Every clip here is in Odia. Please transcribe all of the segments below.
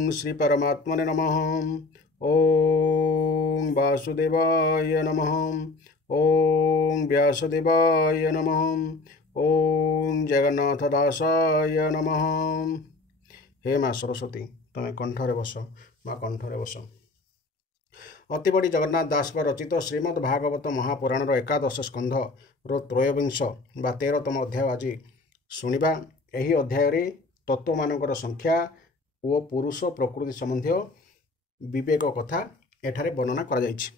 ओम श्री परमात्मने नमः। ओम वासुदेवाय नमः। ओम व्यासदेवाय नमः। ओम जगन्नाथ दासाय नमः। हे माँ सरस्वती तुम्हें कंठरे बस, माँ कंठरे बस। अतिबड़ी जगन्नाथ दास रचित श्रीमद् भागवत महापुराण एकादश स्कंध त्रयोविंश बा 13तम अध्याय आज शुणा। यही अध्याय तत्व मानकर संख्या और पुरुष प्रकृति संबंधी विवेक कथा एठारे वर्णना करा जायछि।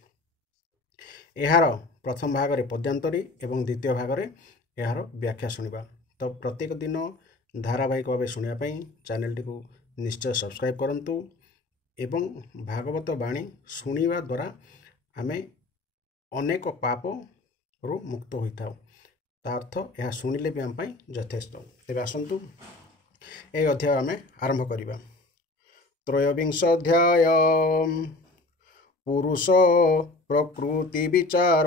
एहार प्रथम भाग में पद्यांतरी एवं द्वितीय भाग में यार व्याख्या शुणा। तो प्रत्येक दिन धारावाहिक भाव शुणापी चैनल टी निश्चय सब्सक्राइब करंतु एवं भागवत बाणी शुणा द्वारा आमे अनेक पाप रु मुक्त होता। ता अर्थ यह शुणिले भी आम यथेष्ट। तेज आसतु ये अध्याय आम आरंभ करवा। त्रयोविंश अध्याय पुरुष प्रकृति विचार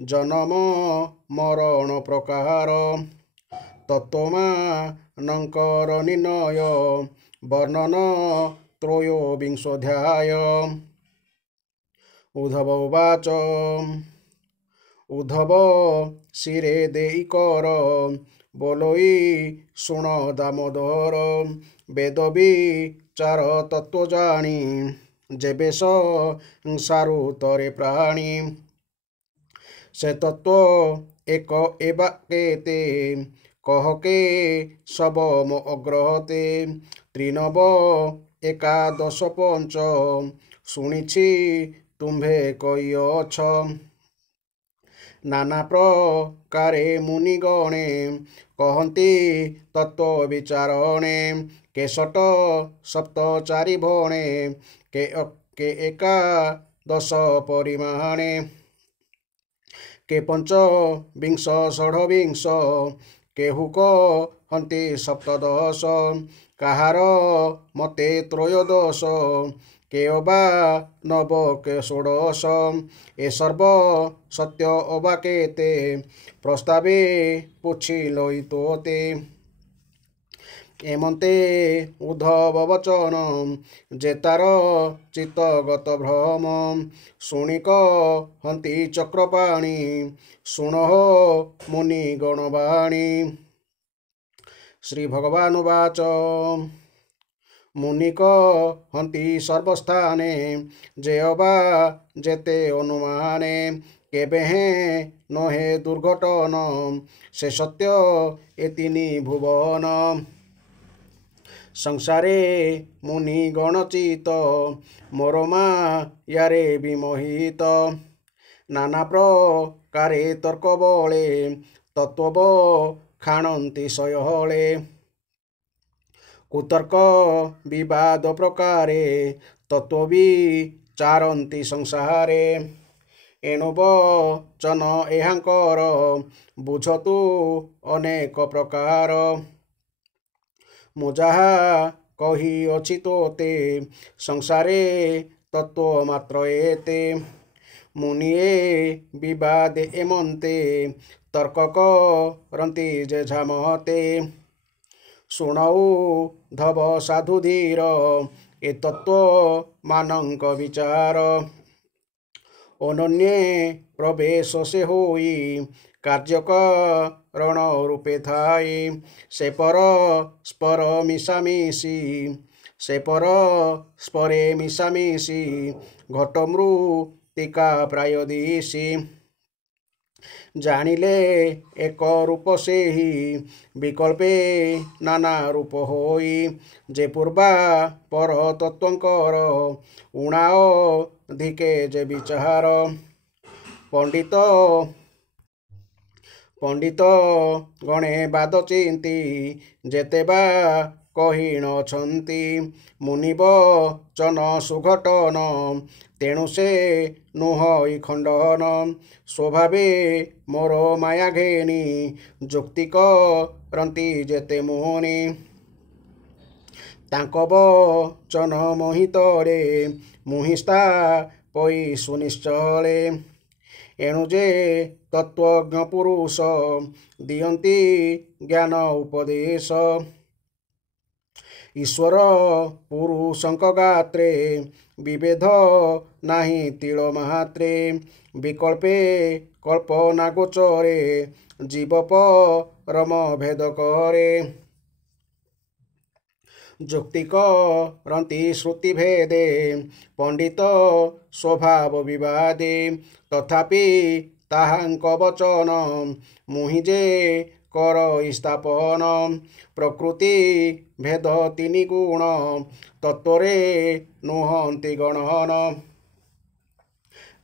जन्म मरण प्रकार तत्वमानंकर निर्णय वर्णन त्रयोविंशोऽध्याय। उद्धव उवाच उद्धव शिरे देई कर बोलोई शुण दामोदर वेद विचार तत्व जानी जेबे संसारु तरे प्राणी से तत्व एक एवा केते कह के सब मो अग्रहते त्रिनव एकादश पंच शुणिछि तुम्भे कइअछ। नाना प्रकारे मुनिगणे कहन्ति तत्व विचारणे केशट सप्त चारि भणे के एकादश परिमाणे के पंचविंश षड्विंश केहुक हन्ति सप्तदश काहार मते त्रयोदश के अबा नव के षोडश ए सर्व सत्य अबा केते प्रस्तावे पुछि लइतोते। एमंते उद्धव वचन जेतार चित्तगत भ्रम शुणिक हन्ति चक्रपाणी शुणो मुनि गणवाणी। श्री भगवान उवाच मुनिक हन्ति सर्वस्थाने जेअबा जेते अनुमाने केबे नहे दुर्घटन से सत्य एतिनि भुवन। संसारे मुनि गणचित मोरमा यारे विमोहित नाना प्रकारे तर्क बले तत्व खाणन्ति सयहले कुतर्क विवाद प्रकारे तत्व विचारन्ति संसारे एणु वचन एहांकर बुझतु अनेक प्रकार मुजाहा कही अछि तोते संसारे तत्व मात्र एते मुनिए विवाद एमंते तर्क करन्ति जे झामते शुणौ धव साधु धीर ए तत्व मानंक विचार अनन्ये प्रवेश से होई कार्यकरण रूपे थाई से पर स्पर मिशामिशी से पर स्परे मिशामिशी घटमृतिका प्राय दिशी जानिले एक रूप से ही विकल्पे नाना रूप होई जे पूर्वा पर तत्वंकर उणाओ धिके जे विचार पंडित गणे बाद चिंती जेतेबा कहीण छन्ति मुनिब चन सुघटन तेणु से नुहई खंडन स्वभावे मोर माया घेनी जुक्ति करन्ति जेते मुनि तांक वचन मोहितरे मुहिस्ता पई सुनिश्चले एणु जे तत्वज्ञ पुरुष दियंती ज्ञान उपदेश ईश्वर पुरुषଙ୍କ गात्रे विभेद नाही तिळ मात्रे विकल्पे कल्पना गोचरे जीव परम भेद करे ଯୁକ୍ତି କରନ୍ତି ଶ୍ରୁତି ଭେଦେ ପଣ୍ଡିତ ସ୍ୱଭାବ ବିବାଦେ ତଥାପି ତାହାଙ୍କ ବଚନ ମୁହିଁ ଯେ କରଇ ସ୍ଥାପନ ପ୍ରକୃତି ଭେଦ ତିନି ଗୁଣ ତତ୍ତ୍ୱରେ ନୁହନ୍ତି ଗଣନ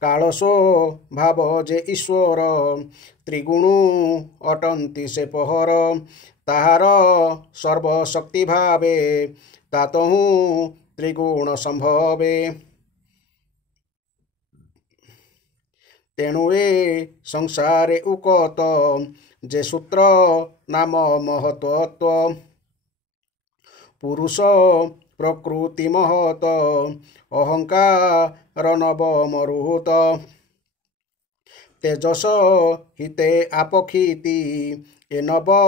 କାଳସୋ ଭାବ ଯେ ଈଶ୍ୱର ତ୍ରିଗୁଣୁ ଅଟନ୍ତି ସେ ପହର ତାହାର ସର୍ବଶକ୍ତି ଭାବେ ତାତହୁଁ ତ୍ରିଗୁଣ ସମ୍ଭବେ ତେଣୁ ଏ ସଂସାରେ ଉକତ ଯେ ସୂତ୍ର ନାମ ମହତତ୍ୱ ପୁରୁଷ ପ୍ରକୃତି ମହତ ଅହଙ୍କାର ନବ ମରୁତ ତେଜସ ହିତେ ଆପକ୍ଷିତି ଏ ନବ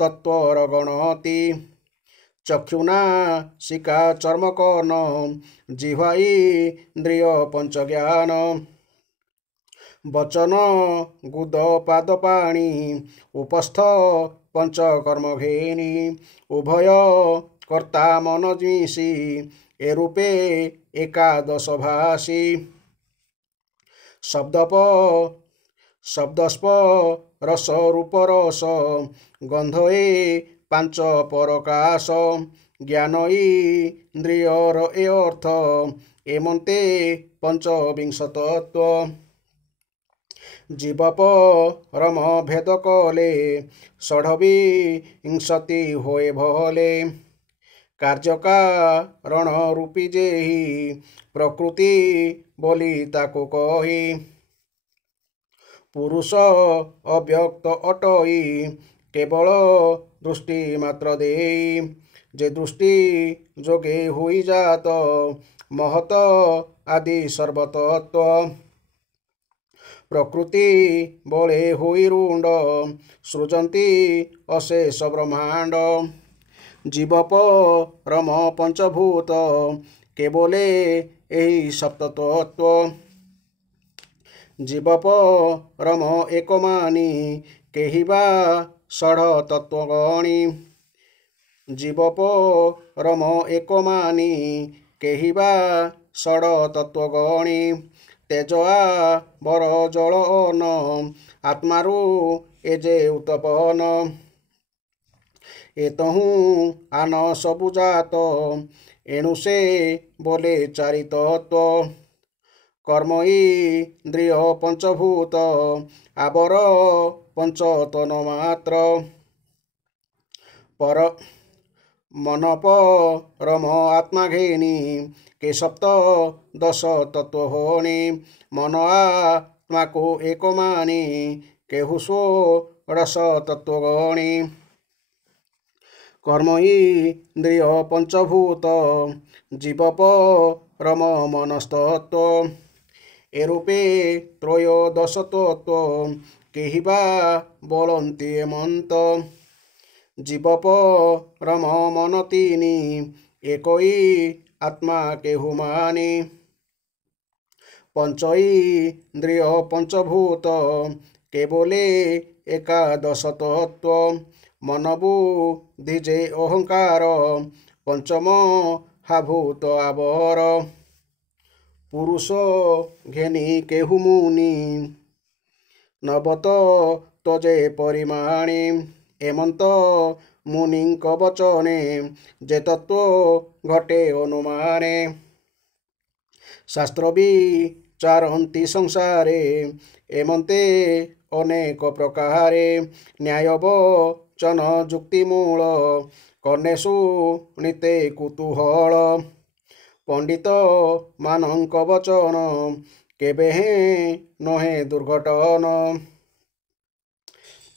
ତତ୍ୱର ଗଣତି ଚକ୍ଷୁନା ଶିକା ଚର୍ମକର୍ଣ୍ଣ ଜିହ୍ୱା ଇନ୍ଦ୍ରିୟ ପଞ୍ଚଜ୍ଞାନ ବଚନ ଗୁଦ ପାଦ ପାଣି ଉପସ୍ଥ ପଞ୍ଚକର୍ମ ଘେନି ଉଭୟ କର୍ତ୍ତା ମନ ମିଶି ଏ ରୂପେ ଏକାଦଶ ଭାଷୀ ଶବ୍ଦସ୍ପ ରସ ରୂପ ରସ ଗନ୍ଧ ଏ ପାଞ୍ଚ ପରକାଶ ଜ୍ଞାନ ଇନ୍ଦ୍ରିୟର ଏ ଅର୍ଥ ଏମନ୍ତେ ପଞ୍ଚବିଂଶ ତତ୍ତ୍ୱ ଜୀବ ପରମ ଭେଦ କଲେ ଷଡ଼ବିଂଶତି ହୋଏ ଭଲେ କାର୍ଯ୍ୟକାରଣ ରୂପୀ ଯେହି ପ୍ରକୃତି ବୋଲି ତାକୁ କହି ପୁରୁଷ ଅବ୍ୟକ୍ତ ଅଟଇ କେବଳ ଦୃଷ୍ଟି ମାତ୍ର ଦେଇ ଯେ ଦୃଷ୍ଟି ଯୋଗେ ହୋଇଯାତ ମହତ ଆଦି ସର୍ବତତ୍ତ୍ୱ ପ୍ରକୃତି ବଳେ ହୋଇ ରୁଣ୍ଡ ସୃଜନ୍ତି ଅଶେଷ ବ୍ରହ୍ମାଣ୍ଡ ଜୀବ ପରମ ପଞ୍ଚଭୂତ କେବଲେ ଏହି ସପ୍ତତତ୍ତ୍ୱ ଜୀବ ପରମ ଏକ ମାନି କେହି ବା ଷଡ଼ ତତ୍ତ୍ୱ ଗଣି ଜୀବ ପରମ ଏକ ମାନି କେହି ବା ଷଡ଼ ତତ୍ତ୍ୱ ଗଣି ତେଜ ବର ଜଳ ଅନ ଆତ୍ମାରୁ ଏ ଯେ ଉତ୍ପନ୍ନ ଏତହୁଁ ଆନ ସବୁ ଜାତ ଏଣୁ ସେ ବୋଲେ ଚାରି ତତ୍ତ୍ୱ କର୍ମ ଇନ୍ଦ୍ରିୟ ପଞ୍ଚଭୂତ ଆବର ପଞ୍ଚତନ ମାତ୍ର ପର ମନ ପରମ ଆତ୍ମା ଘେନି କେ ସପ୍ତ ଦଶ ତତ୍ତ୍ୱ ହୋଣି ମନ ଆତ୍ମାକୁ ଏକ ମାନି କେହୁ ଷୋଡ଼ଶ ତତ୍ତ୍ୱ ଗଣି କର୍ମ ଇନ୍ଦ୍ରିୟ ପଞ୍ଚଭୂତ ଜୀବ ପରମ ମନସ୍ତତ୍ତ୍ୱ ଏ ରୂପେ ତ୍ରୟୋଦଶ ତତ୍ତ୍ୱ କେହି ବା ବୋଲନ୍ତି ଏମନ୍ତ ଜୀବ ପରମ ମନ ତିନି ଏକଇ ଆତ୍ମା କେହୁ ମାନି ପଞ୍ଚ ଇନ୍ଦ୍ରିୟ ପଞ୍ଚଭୂତ କେବଲେ ଏକାଦଶ ତତ୍ତ୍ୱ ମନ ବୁଦ୍ଧି ଯେ ଅହଙ୍କାର ପଞ୍ଚମ ହାଭୂତ ଆବର ପୁରୁଷ ଘେନି କେହୁ ମୁନି ନବତ ତଜେ ପରିମାଣି ଏମନ୍ତ ମୁନିଙ୍କ ବଚନେ ଯେ ତତ୍ତ୍ୱ ଘଟେ ଅନୁମାନେ ଶାସ୍ତ୍ର ବିଚାରନ୍ତି ସଂସାରେ ଏମନ୍ତେ ଅନେକ ପ୍ରକାରେ ନ୍ୟାୟ ବଚନ ଯୁକ୍ତି ମୂଳ କର୍ଣ୍ଣେ ଶୁଣିତେ କୁତୁହଳ ପଣ୍ଡିତ ମାନଙ୍କ ବଚନ କେବେ ନୁହେଁ ଦୁର୍ଘଟନ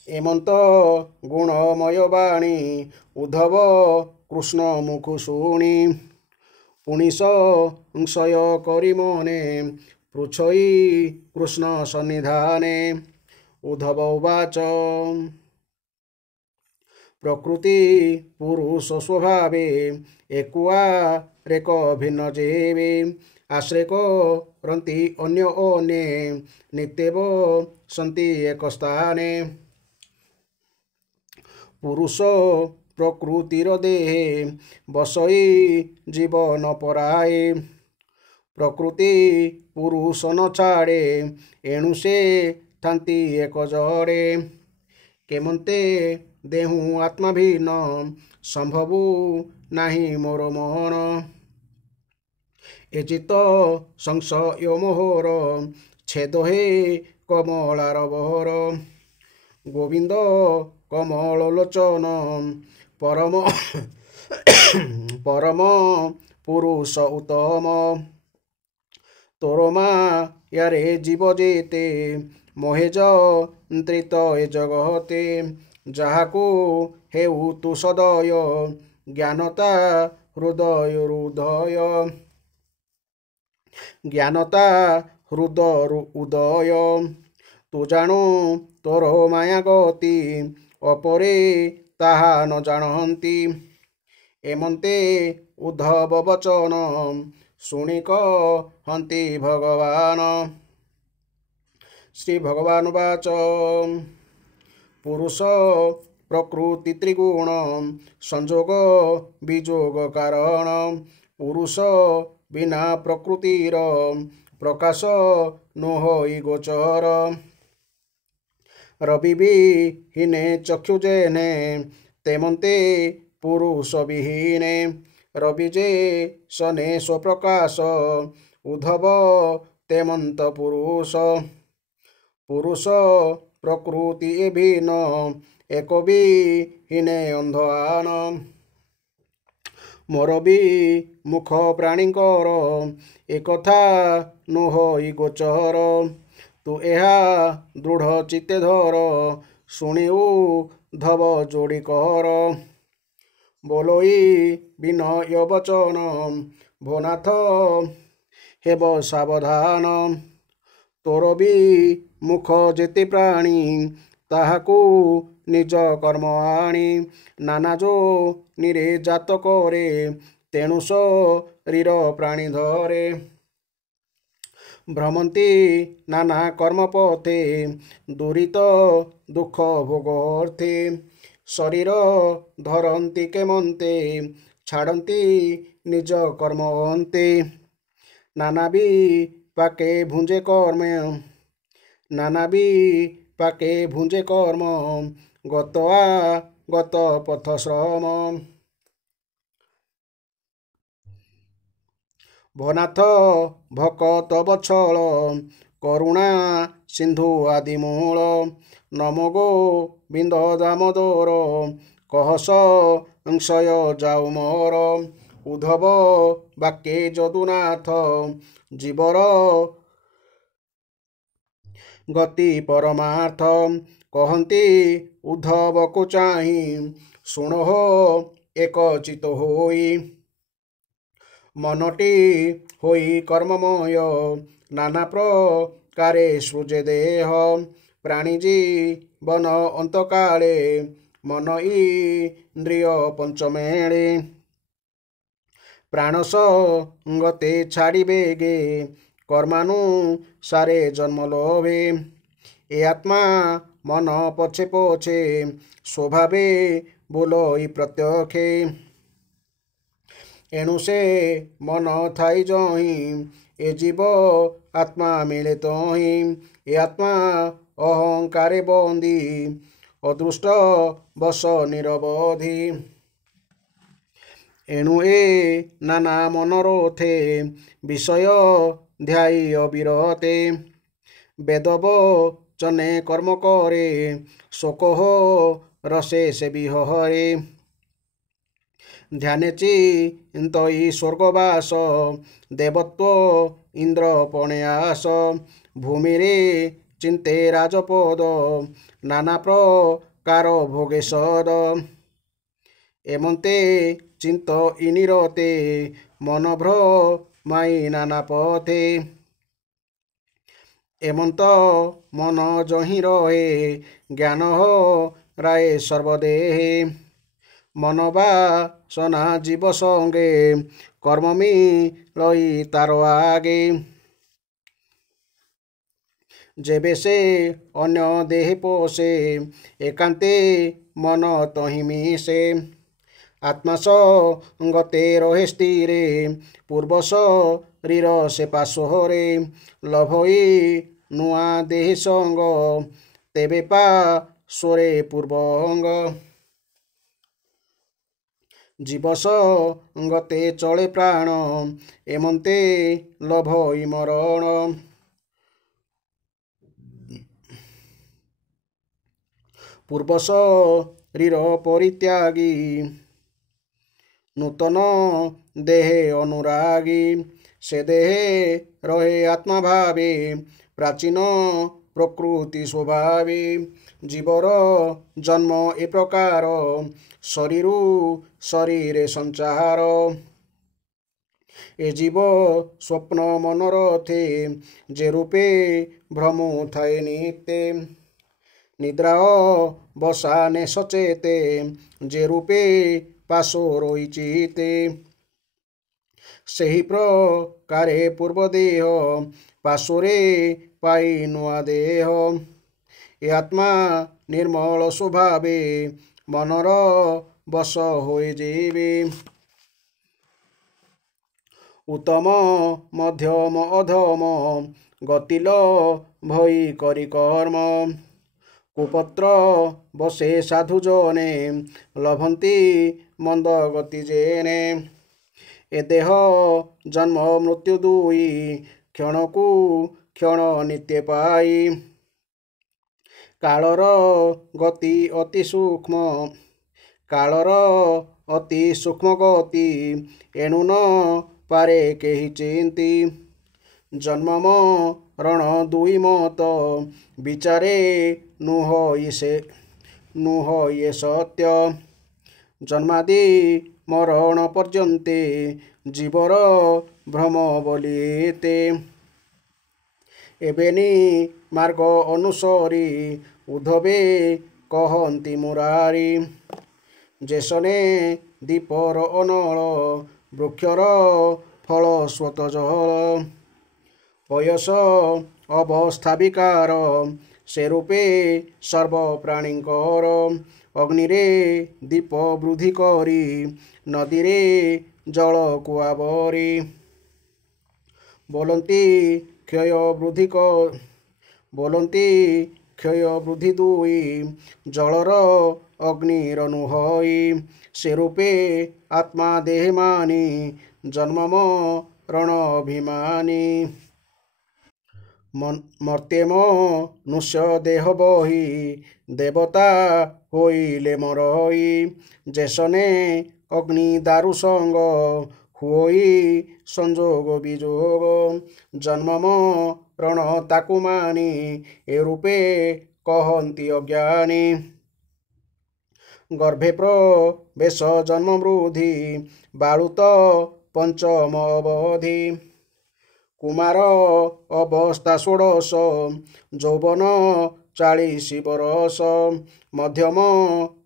ଏମନ୍ତ ଗୁଣମୟ ବାଣୀ ଉଦ୍ଧବ କୃଷ୍ଣ ମୁଖୁ ଶୁଣି ପୁଣି ସଂଶୟ କରି ମନେ ପୃଚ୍ଛଇ କୃଷ୍ଣ ସନ୍ନିଧାନେ ଉଦ୍ଧବ ଉବାଚ ପ୍ରକୃତି ପୁରୁଷ ସ୍ୱଭାବେ ଏକୁଆ ରେକ ଭିନ୍ନ ଯେବେ ଆଶ୍ରୟ କରନ୍ତି ଅନ୍ୟ ଅନେ ନିତ୍ୟବ ସନ୍ତି ଏକ ସ୍ଥାନେ ପୁରୁଷ ପ୍ରକୃତିର ଦେହେ ବସଇ ଜୀବନ ପରାଏ ପ୍ରକୃତି ପୁରୁଷ ନ ଛାଡ଼େ ଏଣୁ ସେ ଥାନ୍ତି ଏକ ଜଡ଼େ କେମନ୍ତେ ଦେହୁ ଆତ୍ମା ଭିନ୍ନ ସମ୍ଭବୁ ନାହିଁ ମୋର ମନ ଏ ଚିତ୍ତ ସଂଶୟ ମୋହର ଛେଦ ହେ କମଳାର ବହର ଗୋବିନ୍ଦ କମଳ ଲୋଚନ ପରମ ପରମ ପୁରୁଷ ଉତ୍ତମ ତୋର ମାୟାରେ ଜୀବ ଯେତେ ମୋହେ ଯନ୍ତ୍ରିତ ଏ ଜଗତେ ଯାହାକୁ ହେଉ ତୁ ସଦୟ ଜ୍ଞାନତା ହୃଦୟରୁ ଜ୍ଞାନତା ହୃଦୟରୁ ଉଦୟ ତୁ ଜାଣୁ ତୋର ମାୟା ଗତି ଅପରେ ତାହା ନ ଜାଣନ୍ତି ଏମନ୍ତେ ଉଦ୍ଧବ ବଚନ ଶୁଣି କହନ୍ତି ଭଗବାନ ଶ୍ରୀ ଭଗବାନ ବାଚ ପୁରୁଷ ପ୍ରକୃତି ତ୍ରିଗୁଣ ସଂଯୋଗ ବିଯୋଗ କାରଣ ପୁରୁଷ ବିନା ପ୍ରକୃତିର ପ୍ରକାଶ ନୋହଇ ଗୋଚର ରବି ବିହୀନେ ଚକ୍ଷୁ ଯେନେ ତେମନ୍ତେ ପୁରୁଷ ବିହୀନେ ରବି ଯେ ସନେ ସ୍ୱପ୍ରକାଶ ଉଦ୍ଧବ ତେମନ୍ତ ପୁରୁଷ ପୁରୁଷ ପ୍ରକୃତି ଏ ଭିନ୍ନ ଏକ ବିହୀନେ ଅନ୍ଧଆନ ମୋର ବି ମୁଖ ପ୍ରାଣୀଙ୍କର ଏକଥା ନୋହଇ ଗୋଚର ତୁ ଏହା ଦୃଢ଼ ଚିତ୍ତେ ଧର ଶୁଣି ଉଦ୍ଧବ ଯୋଡ଼ି କର ବୋଲୋଇ ବିନୟ ବଚନ ଭୋନାଥ ହେବ ସାବଧାନ ତୋର ବି ମୁଖ ଯେତେ ପ୍ରାଣୀ ତାହାକୁ ନିଜ କର୍ମ ଆଣି ନାନା ଯୋନିରେ ଜାତ କରେ ତେଣୁ ଶରୀର ପ୍ରାଣୀ ଧରେ ଭ୍ରମନ୍ତି ନାନା କର୍ମ ପଥେ ଦୁରିତ ଦୁଃଖ ଭୋଗ ଅର୍ଥେ ଶରୀର ଧରନ୍ତି କେମନ୍ତେ ଛାଡ଼ନ୍ତି ନିଜ କର୍ମ ଅନ୍ତେ ନାନା ବି ପାକେ ଭୁଞ୍ଜେ କର୍ମ ନାନା ବି ପାକେ ଭୁଞ୍ଜେ କର୍ମ ଗତ ପଥ ଶ୍ରମ ଭନାଥ ଭକତ ବଛଳ କରୁଣା ସିନ୍ଧୁ ଆଦି ମୂଳ ନମ ଗୋବିନ୍ଦ ଦାମୋଦର କହସ ସଂଶୟ ଯାଉ ମୋର ଉଦ୍ଧବ ବାକ୍ୟେ ଯଦୁନାଥ ଜୀବର ଗତି ପରମାର୍ଥ କହନ୍ତି ଉଦ୍ଧବକୁ ଚାହିଁ ଶୁଣ ଏକ ଚିତ ହୋଇ ମନଟି ହୋଇ କର୍ମମୟ ନାନା ପ୍ରକାରେ ସୃଜେ ଦେହ ପ୍ରାଣୀ ଜୀବନ ଅନ୍ତକାଳେ ମନ ଇନ୍ଦ୍ରିୟ ପଞ୍ଚମେଳେ ପ୍ରାଣ ସଙ୍ଗତେ ଛାଡ଼ିବେ गे କର୍ମାନୁସାରେ ଜନ୍ମ ଲୋଭେ ଏ ଆତ୍ମା ମନ ପଛେ ପଛେ ସ୍ୱଭାବେ ବୋଲଇ ପ୍ରତ୍ୟକ୍ଷେ ଏଣୁ ସେ ମନ ଥାଇ ଯହିଁ ଏ ଜୀବ ଆତ୍ମା ମିଳେ ତହିଁ ଏ ଆତ୍ମା ଅହଙ୍କାରେ ବନ୍ଦୀ ଅଦୃଷ୍ଟ ବଶ ନିରବଧି ଏଣୁ ଏ ନାନା ମନରୋଥେ ବିଷୟ ଧ୍ୟାଇ ଅବିରତେ ବେଦବ ଚନେ କର୍ମ করে শোকহ রসে সে বিহরে ধ্যানে চিন্তই স্বর্গবাস দেবত্ব ইন্দ্র পণেয়াস ভূমিরে চিন্তে রাজপদ নানা প্রকার ভোগেশ্বর এমন্তে চিন্ত ইনিরতে মনভ্রমাই নানা পথে এমন্ত মন জহি রহে জ্ঞান রায়ে সর্বদেহে মনবাসনা জীব সঙ্গে কর্ম মিলই তার আগে। যেবে সে অন্য দেহে পোষে একান্তে মন তহি মিশে। আত্মা সঙ্গতে রহে স্থিরে পূর্ব শরীর সে পাশরে। লভই নূଆ দেহি সঙ্গ তেবে পাশরে পূর্ব অঙ্গ। জীব সঙ্গতে চলে প্রাণ এমন্তে লভই মরণ। পূর্ব শরীর পরিত্যাগী নূতন দেহে অনুরাগী। সে দেহে রহে আত্মা ভাবে প্রাচীন প্রকৃতি স্বভাবে। জীবর জন্ম এ প্রকার শরীরু শরীরে সঞ্চার। এ জীব স্বপ্ন মনোরথে যে রূপে ভ্রম থায়ে নিত্যে। নিদ্রা বসানে সচেতে যে রূপে পাশরই চিতে। ସେହି ପ୍ରକାରେ ପୂର୍ବ ଦେହ ପାଶରେ ପାଇ ନୂଆ ଦେହ। ଏ ଆତ୍ମା ନିର୍ମଳ ସ୍ୱଭାବେ ମନର ବଶ ହୋଇଯିବେ। ଉତ୍ତମ ମଧ୍ୟମ ଅଧମ ଗତିଲ ଭଇ କରି କର୍ମ। କୁପତ୍ର ବସେ ସାଧୁ ଜନେ ଲଭନ୍ତି ମନ୍ଦ ଗତି ଜେନେ। ଏ ଦେହ ଜନ୍ମ ମୃତ୍ୟୁ ଦୁଇ କ୍ଷଣକୁ କ୍ଷଣ ନିତ୍ୟ ପାଇ। କାଳର ଗତି ଅତି ସୂକ୍ଷ୍ମ କାଳର ଅତି ସୂକ୍ଷ୍ମ ଗତି ଏଣୁ ନ ପାରେ କେହି ଚିନ୍ତି। ଜନ୍ମ ମରଣ ଦୁଇ ମତ ବିଚାରେ ନୁହଁ ଇଏ ସତ୍ୟ। ଜନ୍ମାଦି ମରଣ ପର୍ଯ୍ୟନ୍ତେ ଜୀବର ଭ୍ରମ ବୋଲିତେ। ଏବେନି ମାର୍ଗ ଅନୁସରି ଉଦ୍ଧବେ କହନ୍ତି ମୁରାରି। ଯେସନେ ଦୀପର ଅନଳ ବୃକ୍ଷର ଫଳ ସ୍ୱତ ଜଳ। ବୟସ ଅବସ୍ଥା ବିକାର ସେ ରୂପେ ସର୍ବ ପ୍ରାଣୀଙ୍କର। ଅଗ୍ନିରେ ଦୀପ ବୃଦ୍ଧି କରି ନଦୀରେ ଜଳକୁ ଆବରି। ବୋଲନ୍ତି କ୍ଷୟ ବୃଦ୍ଧି ଦୁଇ ଜଳର ଅଗ୍ନିର ନୁହଇ। ସେ ରୂପେ ଆତ୍ମା ଦେହ ମାନି ଜନ୍ମ ମରଣ ଅଭିମାନୀ। ମର୍ତ୍ତ୍ୟ ମନୁଷ୍ୟ ଦେହ ବହି ଦେବତା ହୋଇଲେ ମରଇ। ଯେସନେ ଅଗ୍ନି ଦାରୁ ସଙ୍ଗ ହୁଇ ସଂଯୋଗ ବିଯୋଗ। ଜନ୍ମ ମରଣ ତାକୁ ମାନି ଏ ରୂପେ କହନ୍ତି ଅଜ୍ଞାନୀ। ଗର୍ଭେ ପ୍ରବେଶ ଜନ୍ମ ବୃଦ୍ଧି ବାଳୁତ ପଞ୍ଚମ ଅବଧି। କୁମାର ଅବସ୍ଥା ଷୋଡ଼ଶ ଯୌବନ 40 ବରଷ। ମଧ୍ୟମ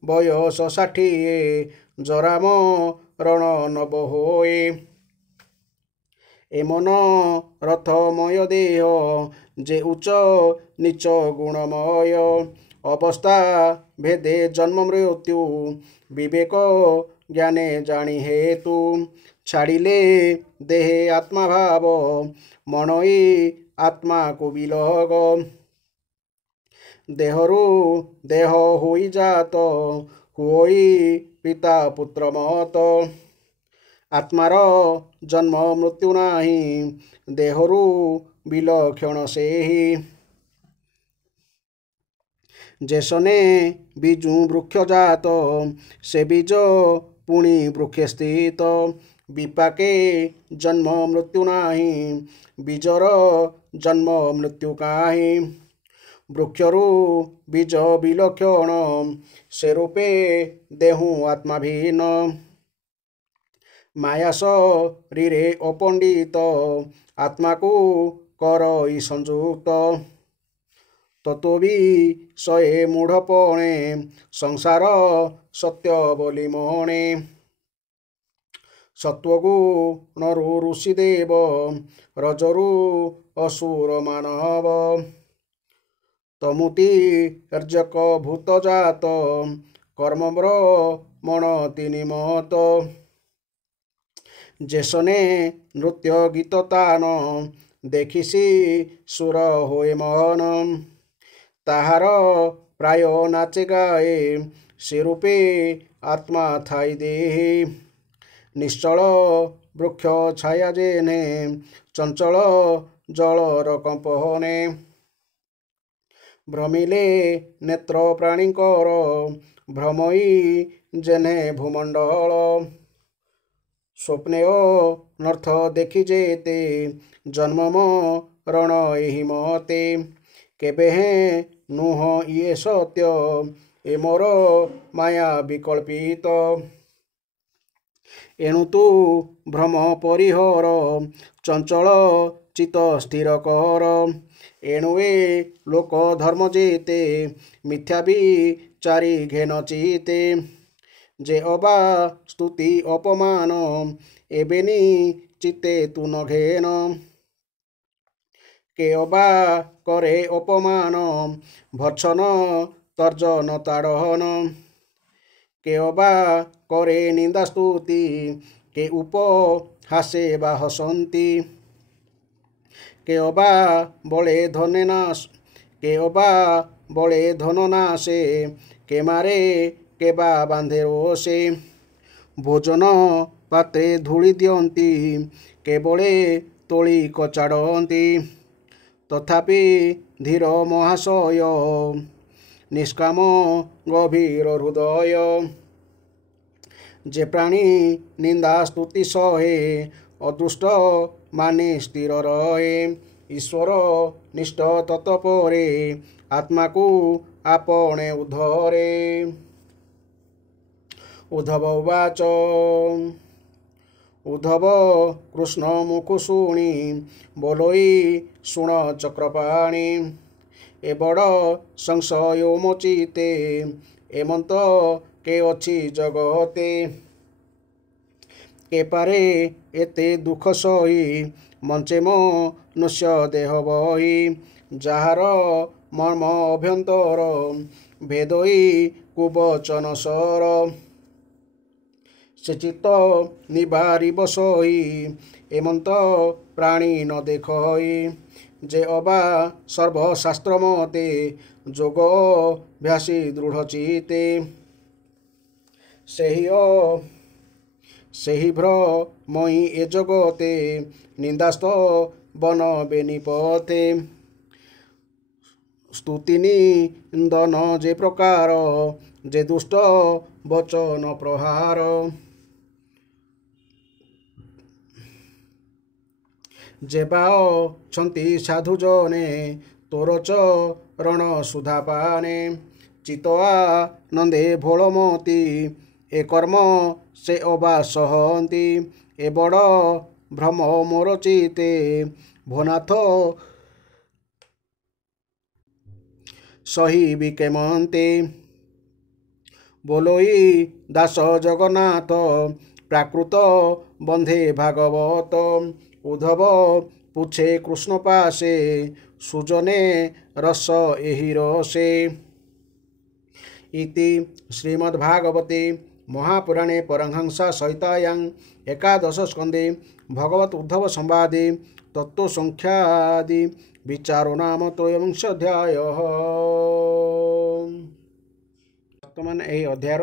ବୟସ 60 ଜରା ମରଣ 90 ହୋଇ। ଏ ମନ ରଥମୟ ଦେହ ଯେ ଉଚ୍ଚ ନିଚ ଗୁଣମୟ। ଅବସ୍ଥା ଭେଦେ ଜନ୍ମ ମୃତ୍ୟୁ ବିବେକ ଜ୍ଞାନେ ଜାଣି ହେତୁ। ଛାଡ଼ିଲେ ଦେହେ ଆତ୍ମା ଭାବ ମଣଇ ଆତ୍ମାକୁ ବିଲଗ। ଦେହରୁ ଦେହ ହୋଇ ଜାତ ହୁଇ ପିତା ପୁତ୍ର ମତ। ଆତ୍ମାର ଜନ୍ମ ମୃତ୍ୟୁ ନାହିଁ ଦେହରୁ ବିଲକ୍ଷଣ ସେହି। ଯେସନେ ବିଜୁ ବୃକ୍ଷ ଜାତ ସେ ବୀଜ ପୁଣି ବୃକ୍ଷେ ସ୍ଥିତ। ବିପାକେ ଜନ୍ମ ମୃତ୍ୟୁ ନାହିଁ ବୀଜର ଜନ୍ମ ମୃତ୍ୟୁ କାହିଁ। ବୃକ୍ଷରୁ ବୀଜ ବିଲକ୍ଷଣ ସେ ରୂପେ ଦେହୁ ଆତ୍ମା ଭିନ୍ନ। ମାୟା ଶରୀରେ ଅପଣ୍ଡିତ ଆତ୍ମାକୁ କରଇ ସଂଯୁକ୍ତ। ତତ୍ତ୍ୱ ବିଷୟେ ମୂଢ଼ପଣେ ସଂସାର ସତ୍ୟ ବୋଲି ମଣେ। ସତ୍ୱଗୁଣରୁ ଋଷିଦେବ ରଜରୁ ଅସୁର ମାନବ ତମୁତି ର୍ଯ୍ୟକ ଭୂତ ଜାତ କର୍ମବ୍ରମଣ ତିନି ମତ। ଯେସନେ ନୃତ୍ୟ ଗୀତ ତାନ ଦେଖିସି ସୁର ହୋଏ ମନ ତାହାର ପ୍ରାୟ ନାଚେ ଗାଏ ସେ ରୂପେ ଆତ୍ମା ଥାଇ ଦେହେ। ନିଶ୍ଚଳ ବୃକ୍ଷ ଛାୟା ଯେନେ ଚଞ୍ଚଳ ଜଳର କମ୍ପନେ ଭ୍ରମିଲେ ନେତ୍ର ପ୍ରାଣୀଙ୍କର ଭ୍ରମଇ ଯେନେ ଭୂମଣ୍ଡଳ। ସ୍ୱପ୍ନେୟ ନର୍ଥ ଦେଖି ଯେତେ ଜନ୍ମ ମରଣ ଏହି ମତେ କେବେ ହେଁ ନୁହଁ ଇଏ ସତ୍ୟ ଏ ମୋର ମାୟା ବିକଳ୍ପିତ। ଏଣୁ ତୁ ଭ୍ରମ ପରିହର ଚଞ୍ଚଳ ଚିତ ସ୍ଥିର କର। ଏଣୁ ଏ ଲୋକ ଧର୍ମ ଯେତେ ମିଥ୍ୟା ବିଚାରି ଘେନ ଚିତେ ଯେ ଅବା ସ୍ତୁତି ଅପମାନ ଏବେନି ଚିତେ ତୁ ନ ଘେନ। କେ ଅବା କରେ ଅପମାନ ଭର୍ଚ୍ଛନ ତର୍ଜନ ତାଡ଼ନ କେ ଅବା କରେ ନିନ୍ଦା ସ୍ତୁତି କେ ଉପହାସେ ବା ହସନ୍ତି କେ ଅବା ବଳେ ଧନେ ନାଶ କେ ଅବା ବଳେ ଧନ ନାଶେ କେ ମାରେ କେ ବା ବାନ୍ଧେ ରୋଷେ। ଭୋଜନ ପାତ୍ରେ ଧୂଳି ଦିଅନ୍ତି କେବଳେ ତୋଳି କଚାଡ଼ନ୍ତି ତଥାପି ଧୀର ମହାଶୟ ନିଷ୍କାମ ଗଭୀର ହୃଦୟ। ଯେ ପ୍ରାଣୀ ନିନ୍ଦା ସ୍ତୁତି ସହେ ଅଦୃଷ୍ଟ ମାନେ ସ୍ଥିର ରହେ ଈଶ୍ୱର ନିଷ୍ଠ ତତ୍ପରେ ଆତ୍ମାକୁ ଆପଣେ ଉଦ୍ଧରେ। ଉଦ୍ଧବ ଉବାଚ ଉଦ୍ଧବ କୃଷ୍ଣ ମୁଖୁ ଶୁଣି ବୋଲୋଇ ଶୁଣ ଚକ୍ରପାଣି ଏ ବଡ଼ ସଂଶୟ ମୋ ଚିତେ ଏମନ୍ତ କେ ଅଛି ଜଗତେ କେ ପାରେ ଏତେ ଦୁଃଖ ସହି ମଞ୍ଚେ ମନୁଷ୍ୟ ଦେହ ବହି ଯାହାର ମର୍ମ ଅଭ୍ୟନ୍ତର ଭେଦଇ କୁବଚନ ସର ସେ ଚିତ୍ତ ନିବାରିବ ସହି ଏମନ୍ତ ପ୍ରାଣୀ ନ ଦେଖଇ ଯେ ଅବା ସର୍ବଶାସ୍ତ୍ର ମତେ ଯୋଗ ଅଭ୍ୟାସୀ ଦୃଢ଼ ଚିତେ ସେହି ଭ୍ରମଇ ଏ ଜଗତେ ନିନ୍ଦାସ୍ତ ବନ ବେନିପତେ। ସ୍ତୁତି ନିନ୍ଦନ ଯେ ପ୍ରକାର ଯେ ଦୁଷ୍ଟ ବଚନ ପ୍ରହାର ଯେ ବା ଅଛନ୍ତି ସାଧୁ ଜନେ ତୋର ଚରଣ ସୁଧା ପାନେ ଚିତ ଆନନ୍ଦେ ଭୋଳମତି ଏ କର୍ମ ସେ ଅବା ସହନ୍ତି ଏ ବଡ଼ ଭ୍ରମ ମୋର ଚିତେ ଭୋନାଥ ସହିବି କେମନ୍ତେ। ବୋଲୋଇ ଦାସ ଜଗନ୍ନାଥ ପ୍ରାକୃତ ବନ୍ଧେ ଭାଗବତ ଉଦ୍ଧବ ପୁଛେ କୃଷ୍ଣ ପାଶେ ସୁଜନେ ରସ ଏହି ରସେ। ଇତି ଶ୍ରୀମଦ୍ଭାଗବତେ ମହାପୁରାଣେ ପରମହଂସ ସହିତାୟାଂ ଏକାଦଶ ସ୍କନ୍ଧେ ଭଗବତ ଉଦ୍ଧବ ସମ୍ବାଦେ ତତ୍ତ୍ୱସଂଖ୍ୟାଦି ବିଚାରୋ ନାମ ତ୍ରୟୋବିଂଶୋऽଧ୍ୟାୟଃ। ବର୍ତ୍ତମାନ ଏହି ଅଧ୍ୟାୟର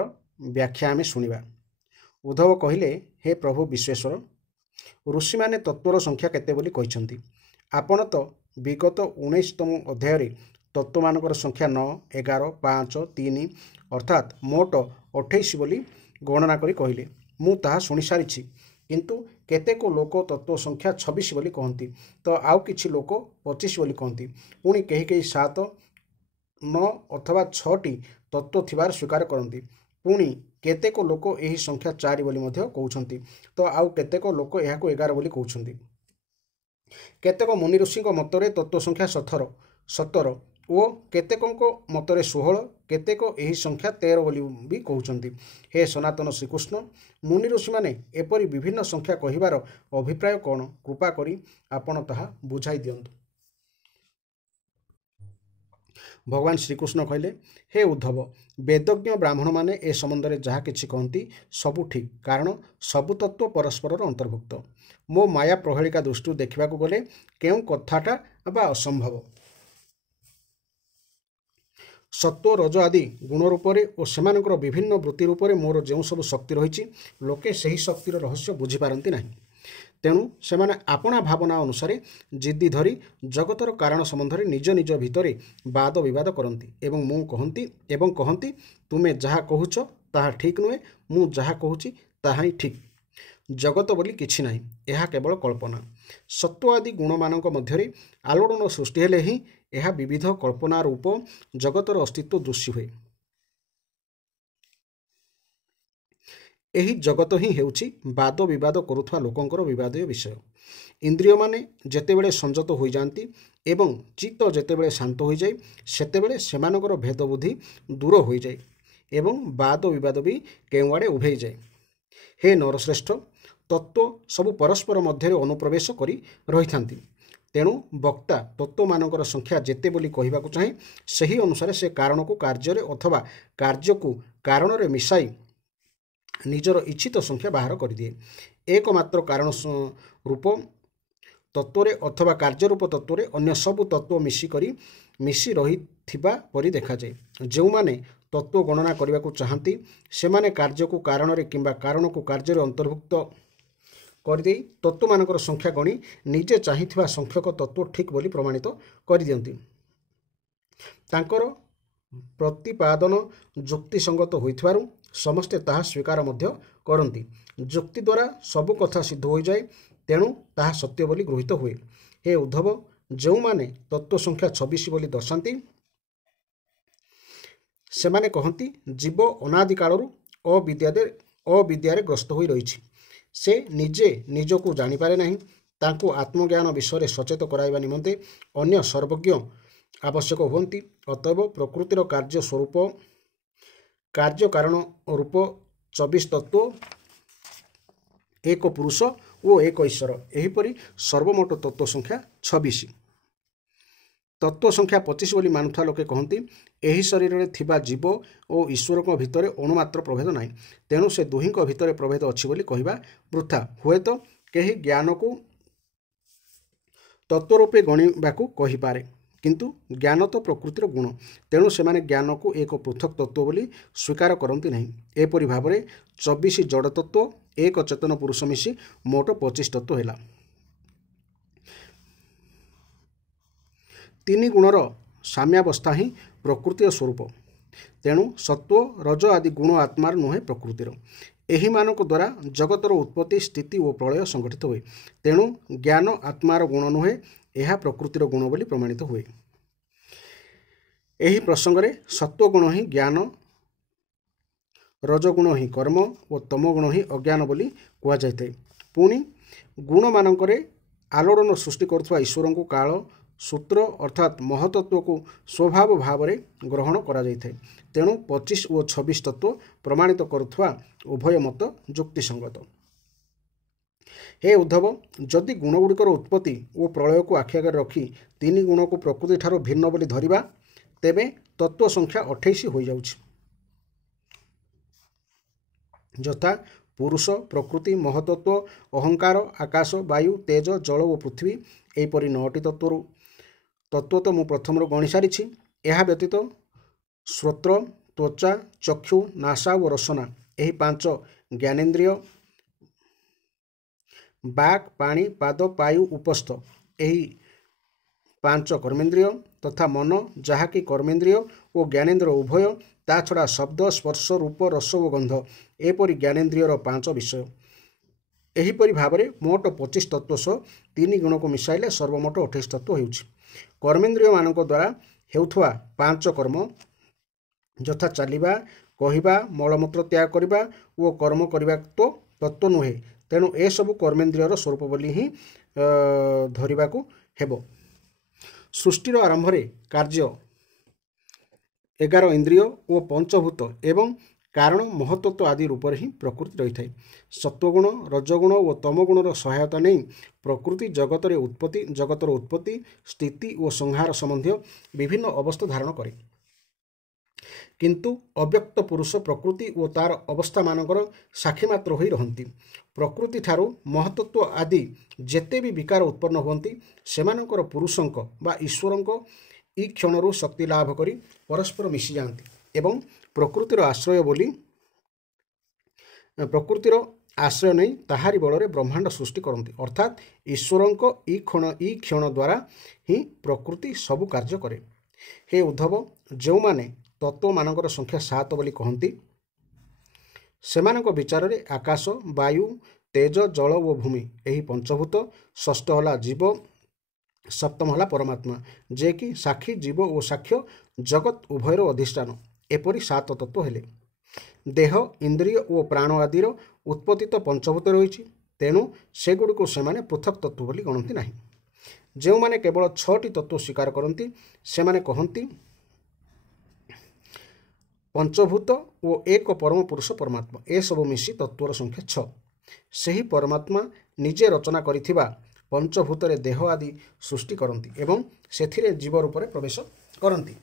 ବ୍ୟାଖ୍ୟା ଆମେ ଶୁଣିବା। ଉଦ୍ଧବ କହିଲେ, ହେ ପ୍ରଭୁ ବିଶ୍ୱେଶ୍ୱର, ଋଷିମାନେ ତତ୍ତ୍ୱର ସଂଖ୍ୟା କେତେ ବୋଲି କହିଛନ୍ତି? ଆପଣ ତ ବିଗତ 19ତମ ଅଧ୍ୟାୟରେ ତତ୍ତ୍ୱମାନଙ୍କର ସଂଖ୍ୟା 9, 11, 5, 3 ଅର୍ଥାତ୍ ମୋଟ 28 ବୋଲି ଗଣନା କରି କହିଲେ। ମୁଁ ତାହା ଶୁଣିସାରିଛି। କିନ୍ତୁ କେତେକ ଲୋକ ତତ୍ତ୍ୱ ସଂଖ୍ୟା 26 ବୋଲି କହନ୍ତି ତ ଆଉ କିଛି ଲୋକ 25 ବୋଲି କହନ୍ତି। ପୁଣି କେହି କେହି 7, 9 ଅଥବା 6ଟି ତତ୍ତ୍ୱ ଥିବାର ସ୍ୱୀକାର କରନ୍ତି। ପୁଣି କେତେକ ଲୋକ ଏହି ସଂଖ୍ୟା 4 ବୋଲି ମଧ୍ୟ କହୁଛନ୍ତି ତ ଆଉ କେତେକ ଲୋକ ଏହାକୁ 11 ବୋଲି କହୁଛନ୍ତି। କେତେକ ମୁନି ଋଷିଙ୍କ ମତରେ ତତ୍ତ୍ୱ ସଂଖ୍ୟା 17, ଓ କେତେକଙ୍କ ମତରେ 16, କେତେକ ଏହି ସଂଖ୍ୟା 13 ବୋଲି ବି କହୁଛନ୍ତି। ହେ ସନାତନ ଶ୍ରୀକୃଷ୍ଣ, ମୁନି ଋଷିମାନେ ଏପରି ବିଭିନ୍ନ ସଂଖ୍ୟା କହିବାର ଅଭିପ୍ରାୟ କ'ଣ? କୃପା କରି ଆପଣ ତାହା ବୁଝାଇ ଦିଅନ୍ତୁ। ଭଗବାନ ଶ୍ରୀକୃଷ୍ଣ କହିଲେ, ହେ ଉଦ୍ଧବ, ବେଦଜ୍ଞ ବ୍ରାହ୍ମଣମାନେ ଏ ସମ୍ବନ୍ଧରେ ଯାହା କିଛି କହନ୍ତି ସବୁ ଠିକ୍, କାରଣ ସବୁ ତତ୍ତ୍ୱ ପରସ୍ପରର ଅନ୍ତର୍ଭୁକ୍ତ। ମୋ ମାୟା ପ୍ରହେଳିକା ଦୃଷ୍ଟିରୁ ଦେଖିବାକୁ ଗଲେ କେଉଁ କଥାଟା ବା ଅସମ୍ଭବ? ସତ୍ତ୍ୱ, ରଜ ଆଦି ଗୁଣ ରୂପରେ ଓ ସେମାନଙ୍କର ବିଭିନ୍ନ ବୃତ୍ତି ରୂପରେ ମୋର ଯେଉଁ ସବୁ ଶକ୍ତି ରହିଛି, ଲୋକେ ସେହି ଶକ୍ତିର ରହସ୍ୟ ବୁଝିପାରନ୍ତି ନାହିଁ। ତେଣୁ ସେମାନେ ଆପଣା ଭାବନା ଅନୁସାରେ ଜିଦ୍ଦି ଧରି ଜଗତର କାରଣ ସମ୍ବନ୍ଧରେ ନିଜ ନିଜ ଭିତରେ ବାଦ ବିବାଦ କରନ୍ତି ଏବଂ କହନ୍ତି ତୁମେ ଯାହା କହୁଛ ତାହା ଠିକ୍ ନୁହେଁ, ମୁଁ ଯାହା କହୁଛି ତାହା ହିଁ ଠିକ୍। ଜଗତ ବୋଲି କିଛି ନାହିଁ, ଏହା କେବଳ କଳ୍ପନା। ସତ୍ତ୍ୱ ଆଦି ଗୁଣମାନଙ୍କ ମଧ୍ୟରେ ଆଲୋଡ଼ନ ସୃଷ୍ଟି ହେଲେ ହିଁ ଏହା ବିବିଧ କଳ୍ପନା ରୂପ ଜଗତର ଅସ୍ତିତ୍ୱ ଦୃଶ୍ୟ ହୁଏ। ଏହି ଜଗତ ହିଁ ହେଉଛି ବାଦ ବିବାଦ କରୁଥିବା ଲୋକଙ୍କର ବିବାଦୀୟ ବିଷୟ। ଇନ୍ଦ୍ରିୟମାନେ ଯେତେବେଳେ ସଂଯତ ହୋଇଯାଆନ୍ତି ଏବଂ ଚିତ୍ତ ଯେତେବେଳେ ଶାନ୍ତ ହୋଇଯାଏ, ସେତେବେଳେ ସେମାନଙ୍କର ଭେଦବୁଦ୍ଧି ଦୂର ହୋଇଯାଏ ଏବଂ ବାଦ ବିବାଦ ବି କେଉଁଆଡ଼େ ଉଭେଇଯାଏ। ହେ ନରଶ୍ରେଷ୍ଠ, ତତ୍ତ୍ୱ ସବୁ ପରସ୍ପର ମଧ୍ୟରେ ଅନୁପ୍ରବେଶ କରି ରହିଥାନ୍ତି। ତେଣୁ ବକ୍ତା ତତ୍ତ୍ୱମାନଙ୍କର ସଂଖ୍ୟା ଯେତେ ବୋଲି କହିବାକୁ ଚାହେଁ, ସେହି ଅନୁସାରେ ସେ କାରଣକୁ କାର୍ଯ୍ୟରେ ଅଥବା କାର୍ଯ୍ୟକୁ କାରଣରେ ମିଶାଇ ନିଜର ଇଚ୍ଛିତ ସଂଖ୍ୟା ବାହାର କରିଦିଏ। ଏକମାତ୍ର କାରଣ ରୂପ ତତ୍ତ୍ୱରେ ଅଥବା କାର୍ଯ୍ୟରୂପ ତତ୍ତ୍ୱରେ ଅନ୍ୟ ସବୁ ତତ୍ତ୍ୱ ମିଶି ରହିଥିବା ପରି ଦେଖାଯାଏ। ଯେଉଁମାନେ ତତ୍ତ୍ୱ ଗଣନା କରିବାକୁ ଚାହାନ୍ତି, ସେମାନେ କାର୍ଯ୍ୟକୁ କାରଣରେ କିମ୍ବା କାରଣକୁ କାର୍ଯ୍ୟରେ ଅନ୍ତର୍ଭୁକ୍ତ କରିଦେଇ ତତ୍ତ୍ୱମାନଙ୍କର ସଂଖ୍ୟା ଗଣି ନିଜେ ଚାହିଁଥିବା ସଂଖ୍ୟକ ତତ୍ତ୍ୱ ଠିକ୍ ବୋଲି ପ୍ରମାଣିତ କରିଦିଅନ୍ତି। ତାଙ୍କର ପ୍ରତିପାଦନ ଯୁକ୍ତିସଙ୍ଗତ ହୋଇଥିବାରୁ ସମସ୍ତେ ତାହା ସ୍ୱୀକାର ମଧ୍ୟ କରନ୍ତି। ଯୁକ୍ତି ଦ୍ୱାରା ସବୁ କଥା ସିଦ୍ଧ ହୋଇଯାଏ, ତେଣୁ ତାହା ସତ୍ୟ ବୋଲି ଗୃହୀତ ହୁଏ। ହେ ଉଦ୍ଧବ, ଯେଉଁମାନେ ତତ୍ତ୍ୱ ସଂଖ୍ୟା 26 ବୋଲି ଦର୍ଶାନ୍ତି, ସେମାନେ କହନ୍ତି ଜୀବ ଅନାଦି କାଳରୁ ଅବିଦ୍ୟାରେ ଗ୍ରସ୍ତ ହୋଇ ରହିଛି। ସେ ନିଜେ ନିଜକୁ ଜାଣିପାରେ ନାହିଁ। ତାଙ୍କୁ ଆତ୍ମଜ୍ଞାନ ବିଷୟରେ ସଚେତ କରାଇବା ନିମନ୍ତେ ଅନ୍ୟ ସର୍ବଜ୍ଞ ଆବଶ୍ୟକ ହୁଅନ୍ତି। ଅତଏବ ପ୍ରକୃତିର କାର୍ଯ୍ୟ କାରଣ ରୂପ 24 ତତ୍ତ୍ୱ, ଏକ ପୁରୁଷ ଓ ଏକ ଈଶ୍ୱର, ଏହିପରି ସର୍ବମୋଟ ତତ୍ତ୍ୱ ସଂଖ୍ୟା 26। ତତ୍ତ୍ୱ ସଂଖ୍ୟା 25 ବୋଲି ମାନୁଥିବା ଲୋକେ କହନ୍ତି ଏହି ଶରୀରରେ ଥିବା ଜୀବ ଓ ଈଶ୍ୱରଙ୍କ ଭିତରେ ଅଣୁମାତ୍ର ପ୍ରଭେଦ ନାହିଁ, ତେଣୁ ସେ ଦୁହିଁଙ୍କ ଭିତରେ ପ୍ରଭେଦ ଅଛି ବୋଲି କହିବା ବୃଥା। ହୁଏତ କେହି ଜ୍ଞାନକୁ ତତ୍ତ୍ୱ ରୂପେ ଗଣିବାକୁ କହିପାରେ, କିନ୍ତୁ ଜ୍ଞାନ ତ ପ୍ରକୃତିର ଗୁଣ, ତେଣୁ ସେମାନେ ଜ୍ଞାନକୁ ଏକ ପୃଥକ୍ ତତ୍ତ୍ୱ ବୋଲି ସ୍ୱୀକାର କରନ୍ତି ନାହିଁ। ଏପରି ଭାବରେ 24 ଜଡ଼ ତତ୍ତ୍ୱ, ଏକ ଚେତନ ପୁରୁଷ ମିଶି ମୋଟ 25 ତତ୍ତ୍ୱ ହେଲା। ତିନି ଗୁଣର ସାମ୍ୟାବସ୍ଥା ହିଁ ପ୍ରକୃତିର ସ୍ୱରୂପ। ତେଣୁ ସତ୍ତ୍ୱ, ରଜ ଆଦି ଗୁଣ ଆତ୍ମାର ନୁହେଁ, ପ୍ରକୃତିର। ଏହିମାନଙ୍କ ଦ୍ୱାରା ଜଗତର ଉତ୍ପତ୍ତି, ସ୍ଥିତି ଓ ପ୍ରଳୟ ସଂଗଠିତ ହୁଏ। ତେଣୁ ଜ୍ଞାନ ଆତ୍ମାର ଗୁଣ ନୁହେଁ, ଏହା ପ୍ରକୃତିର ଗୁଣ ବୋଲି ପ୍ରମାଣିତ ହୁଏ। ଏହି ପ୍ରସଙ୍ଗରେ ସତ୍ତ୍ୱଗୁଣ ହିଁ ଜ୍ଞାନ, ରଜଗୁଣ ହିଁ କର୍ମ ଓ ତମୋଗୁଣ ହିଁ ଅଜ୍ଞାନ ବୋଲି କୁହାଯାଇଥାଏ। ପୁଣି ଗୁଣମାନଙ୍କରେ ଆଲୋଡ଼ନ ସୃଷ୍ଟି କରୁଥିବା ଈଶ୍ୱରଙ୍କୁ କାଳ, ସୂତ୍ର ଅର୍ଥାତ୍ ମହତତ୍ତ୍ୱକୁ ସ୍ୱଭାବ ଭାବରେ ଗ୍ରହଣ କରାଯାଇଥାଏ। ତେଣୁ 25 ଓ 26 ତତ୍ତ୍ୱ ପ୍ରମାଣିତ କରୁଥିବା ଉଭୟ ମତ ଯୁକ୍ତିସଙ୍ଗତ। ହେ ଉଦ୍ଧବ, ଯଦି ଗୁଣଗୁଡ଼ିକର ଉତ୍ପତ୍ତି ଓ ପ୍ରଳୟକୁ ଆଖି ଆଗରେ ରଖି ତିନି ଗୁଣକୁ ପ୍ରକୃତିଠାରୁ ଭିନ୍ନ ବୋଲି ଧରିବା, ତେବେ ତତ୍ତ୍ୱ ସଂଖ୍ୟା 28 ହୋଇଯାଉଛି। ଯଥା ପୁରୁଷ, ପ୍ରକୃତି, ମହତତ୍ତ୍ୱ, ଅହଙ୍କାର, ଆକାଶ, ବାୟୁ, ତେଜ, ଜଳ ଓ ପୃଥିବୀ, ଏହିପରି 9ଟି ତତ୍ତ୍ୱ ତ ମୁଁ ପ୍ରଥମରୁ ଗଣି ସାରିଛି। ଏହା ବ୍ୟତୀତ ଶ୍ରୋତ୍ର, ତ୍ୱଚା, ଚକ୍ଷୁ, ନାସା ଓ ରସନା, ଏହି 5 ଜ୍ଞାନେନ୍ଦ୍ରିୟ, ବାକ୍, ପାଣି, ପାଦ, ପାୟୁ, ଉପସ୍ଥ, ଏହି 5 କର୍ମେନ୍ଦ୍ରିୟ ତଥା ମନ, ଯାହାକି କର୍ମେନ୍ଦ୍ରିୟ ଓ ଜ୍ଞାନେନ୍ଦ୍ରିୟ ଉଭୟ, ତା ଛଡ଼ା ଶବ୍ଦ, ସ୍ପର୍ଶ, ରୂପ, ରସ ଓ ଗନ୍ଧ, ଏପରି ଜ୍ଞାନେନ୍ଦ୍ରିୟର 5 ବିଷୟ। ଏହିପରି ଭାବରେ ମୋଟ 25 ତତ୍ତ୍ୱ ସହ ତିନି ଗୁଣକୁ ମିଶାଇଲେ ସର୍ବମୋଟ 28 ତତ୍ତ୍ୱ ହେଉଛି। କର୍ମେନ୍ଦ୍ରିୟମାନଙ୍କ ଦ୍ୱାରା ହେଉଥିବା 5 କର୍ମ, ଯଥା ଚାଲିବା, କହିବା, ମଳମୂତ୍ର ତ୍ୟାଗ କରିବା ଓ କର୍ମ କରିବା ତ ତତ୍ତ୍ୱ ନୁହେଁ, ତେଣୁ ଏସବୁ କର୍ମେନ୍ଦ୍ରିୟର ସ୍ୱରୂପ ବୋଲି ହିଁ ଧରିବାକୁ ହେବ। ସୃଷ୍ଟିର ଆରମ୍ଭରେ କାର୍ଯ୍ୟ 11 ଇନ୍ଦ୍ରିୟ ଓ ପଞ୍ଚଭୂତ ଏବଂ କାରଣ ମହତ୍ତତ୍ଵ ଆଦି ରୂପରେ ହିଁ ପ୍ରକୃତି ରହିଥାଏ। ସତ୍ୱଗୁଣ, ରଜଗୁଣ ଓ ତମଗୁଣର ସହାୟତା ନେଇ ପ୍ରକୃତି ଜଗତର ଉତ୍ପତ୍ତି, ସ୍ଥିତି ଓ ସଂହାର ସମ୍ବନ୍ଧୀୟ ବିଭିନ୍ନ ଅବସ୍ଥା ଧାରଣ କରେ। କିନ୍ତୁ ଅବ୍ୟକ୍ତ ପୁରୁଷ ପ୍ରକୃତି ଓ ତାର ଅବସ୍ଥାମାନଙ୍କର ସାକ୍ଷୀ ମାତ୍ର ହୋଇ ରହନ୍ତି। ପ୍ରକୃତି ଠାରୁ ମହତ୍ତତ୍ଵ ଆଦି ଯେତେ ବି ବିକାର ଉତ୍ପନ୍ନ ହୁଅନ୍ତି, ସେମାନଙ୍କର ପୁରୁଷଙ୍କ ବା ଈଶ୍ୱରଙ୍କ ଇ କ୍ଷଣରୁ ଶକ୍ତି ଲାଭ କରି ପରସ୍ପର ମିଶିଯାଆନ୍ତି ଏବଂ ପ୍ରକୃତିର ଆଶ୍ରୟ ନେଇ ତାହାରି ବଳରେ ବ୍ରହ୍ମାଣ୍ଡ ସୃଷ୍ଟି କରନ୍ତି। ଅର୍ଥାତ୍ ଈଶ୍ୱରଙ୍କ ଇ କ୍ଷଣ ଦ୍ୱାରା ହିଁ ପ୍ରକୃତି ସବୁ କାର୍ଯ୍ୟ କରେ। ହେ ଉଦ୍ଧବ, ଯେଉଁମାନେ ତତ୍ତ୍ୱମାନଙ୍କର ସଂଖ୍ୟା 7 ବୋଲି କହନ୍ତି, ସେମାନଙ୍କ ବିଚାରରେ ଆକାଶ, ବାୟୁ, ତେଜ, ଜଳ ଓ ଭୂମି ଏହି ପଞ୍ଚଭୂତ, ଷଷ୍ଠ ହେଲା ଜୀବ, ସପ୍ତମ ହେଲା ପରମାତ୍ମା, ଯିଏକି ସାକ୍ଷୀ, ଜୀବ ଓ ସାକ୍ଷ୍ୟ ଜଗତ ଉଭୟର ଅଧିଷ୍ଠାନ, ଏପରି 7 ତତ୍ତ୍ୱ ହେଲେ। ଦେହ, ଇନ୍ଦ୍ରିୟ ଓ ପ୍ରାଣ ଆଦିର ଉତ୍ପତ୍ତି ତ ପଞ୍ଚଭୂତ ରହିଛି, ତେଣୁ ସେଗୁଡ଼ିକୁ ସେମାନେ ପୃଥକ୍ ତତ୍ତ୍ୱ ବୋଲି ଗଣନ୍ତି ନାହିଁ। ଯେଉଁମାନେ କେବଳ 6ଟି ତତ୍ତ୍ୱ ସ୍ୱୀକାର କରନ୍ତି, ସେମାନେ କହନ୍ତି ପଞ୍ଚଭୂତ ଓ ଏକ ପରମ ପୁରୁଷ ପରମାତ୍ମା, ଏସବୁ ମିଶି ତତ୍ତ୍ୱର ସଂଖ୍ୟା 6। ସେହି ପରମାତ୍ମା ନିଜେ ରଚନା କରିଥିବା ପଞ୍ଚଭୂତରେ ଦେହ ଆଦି ସୃଷ୍ଟି କରନ୍ତି ଏବଂ ସେଥିରେ ଜୀବ ରୂପରେ ପ୍ରବେଶ କରନ୍ତି।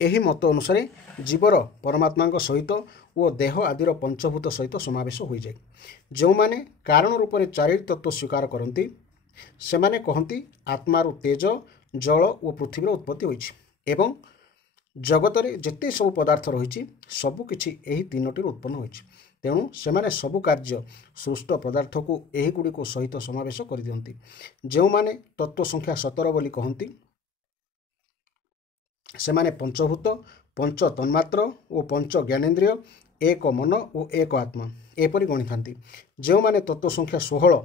ଏହି ମତ ଅନୁସାରେ ଜୀବର ପରମାତ୍ମାଙ୍କ ସହିତ ଓ ଦେହ ଆଦିର ପଞ୍ଚଭୂତ ସହିତ ସମାବେଶ ହୋଇଯାଏ। ଯେଉଁମାନେ କାରଣ ରୂପରେ 4ଟି ତତ୍ତ୍ୱ ସ୍ୱୀକାର କରନ୍ତି, ସେମାନେ କହନ୍ତି ଆତ୍ମାରୁ ତେଜ, ଜଳ ଓ ପୃଥିବୀର ଉତ୍ପତ୍ତି ହୋଇଛି ଏବଂ ଜଗତରେ ଯେତେ ସବୁ ପଦାର୍ଥ ରହିଛି, ସବୁକିଛି ଏହି 3ଟିରୁ ଉତ୍ପନ୍ନ ହୋଇଛି। ତେଣୁ ସେମାନେ ସବୁ କାର୍ଯ୍ୟ ସୃଷ୍ଟ ପଦାର୍ଥକୁ ଏହିଗୁଡ଼ିକୁ ସହିତ ସମାବେଶ କରିଦିଅନ୍ତି। ଯେଉଁମାନେ ତତ୍ତ୍ୱ ସଂଖ୍ୟା 17 ବୋଲି କହନ୍ତି, ସେମାନେ ପଞ୍ଚଭୂତ, ପଞ୍ଚ ତନ୍ମାତ୍ର ଓ ପଞ୍ଚ ଜ୍ଞାନେନ୍ଦ୍ରିୟ, ଏକ ମନ ଓ ଏକ ଆତ୍ମା ଏପରି ଗଣିଥାନ୍ତି। ଯେଉଁମାନେ ତତ୍ତ୍ୱ ସଂଖ୍ୟା 16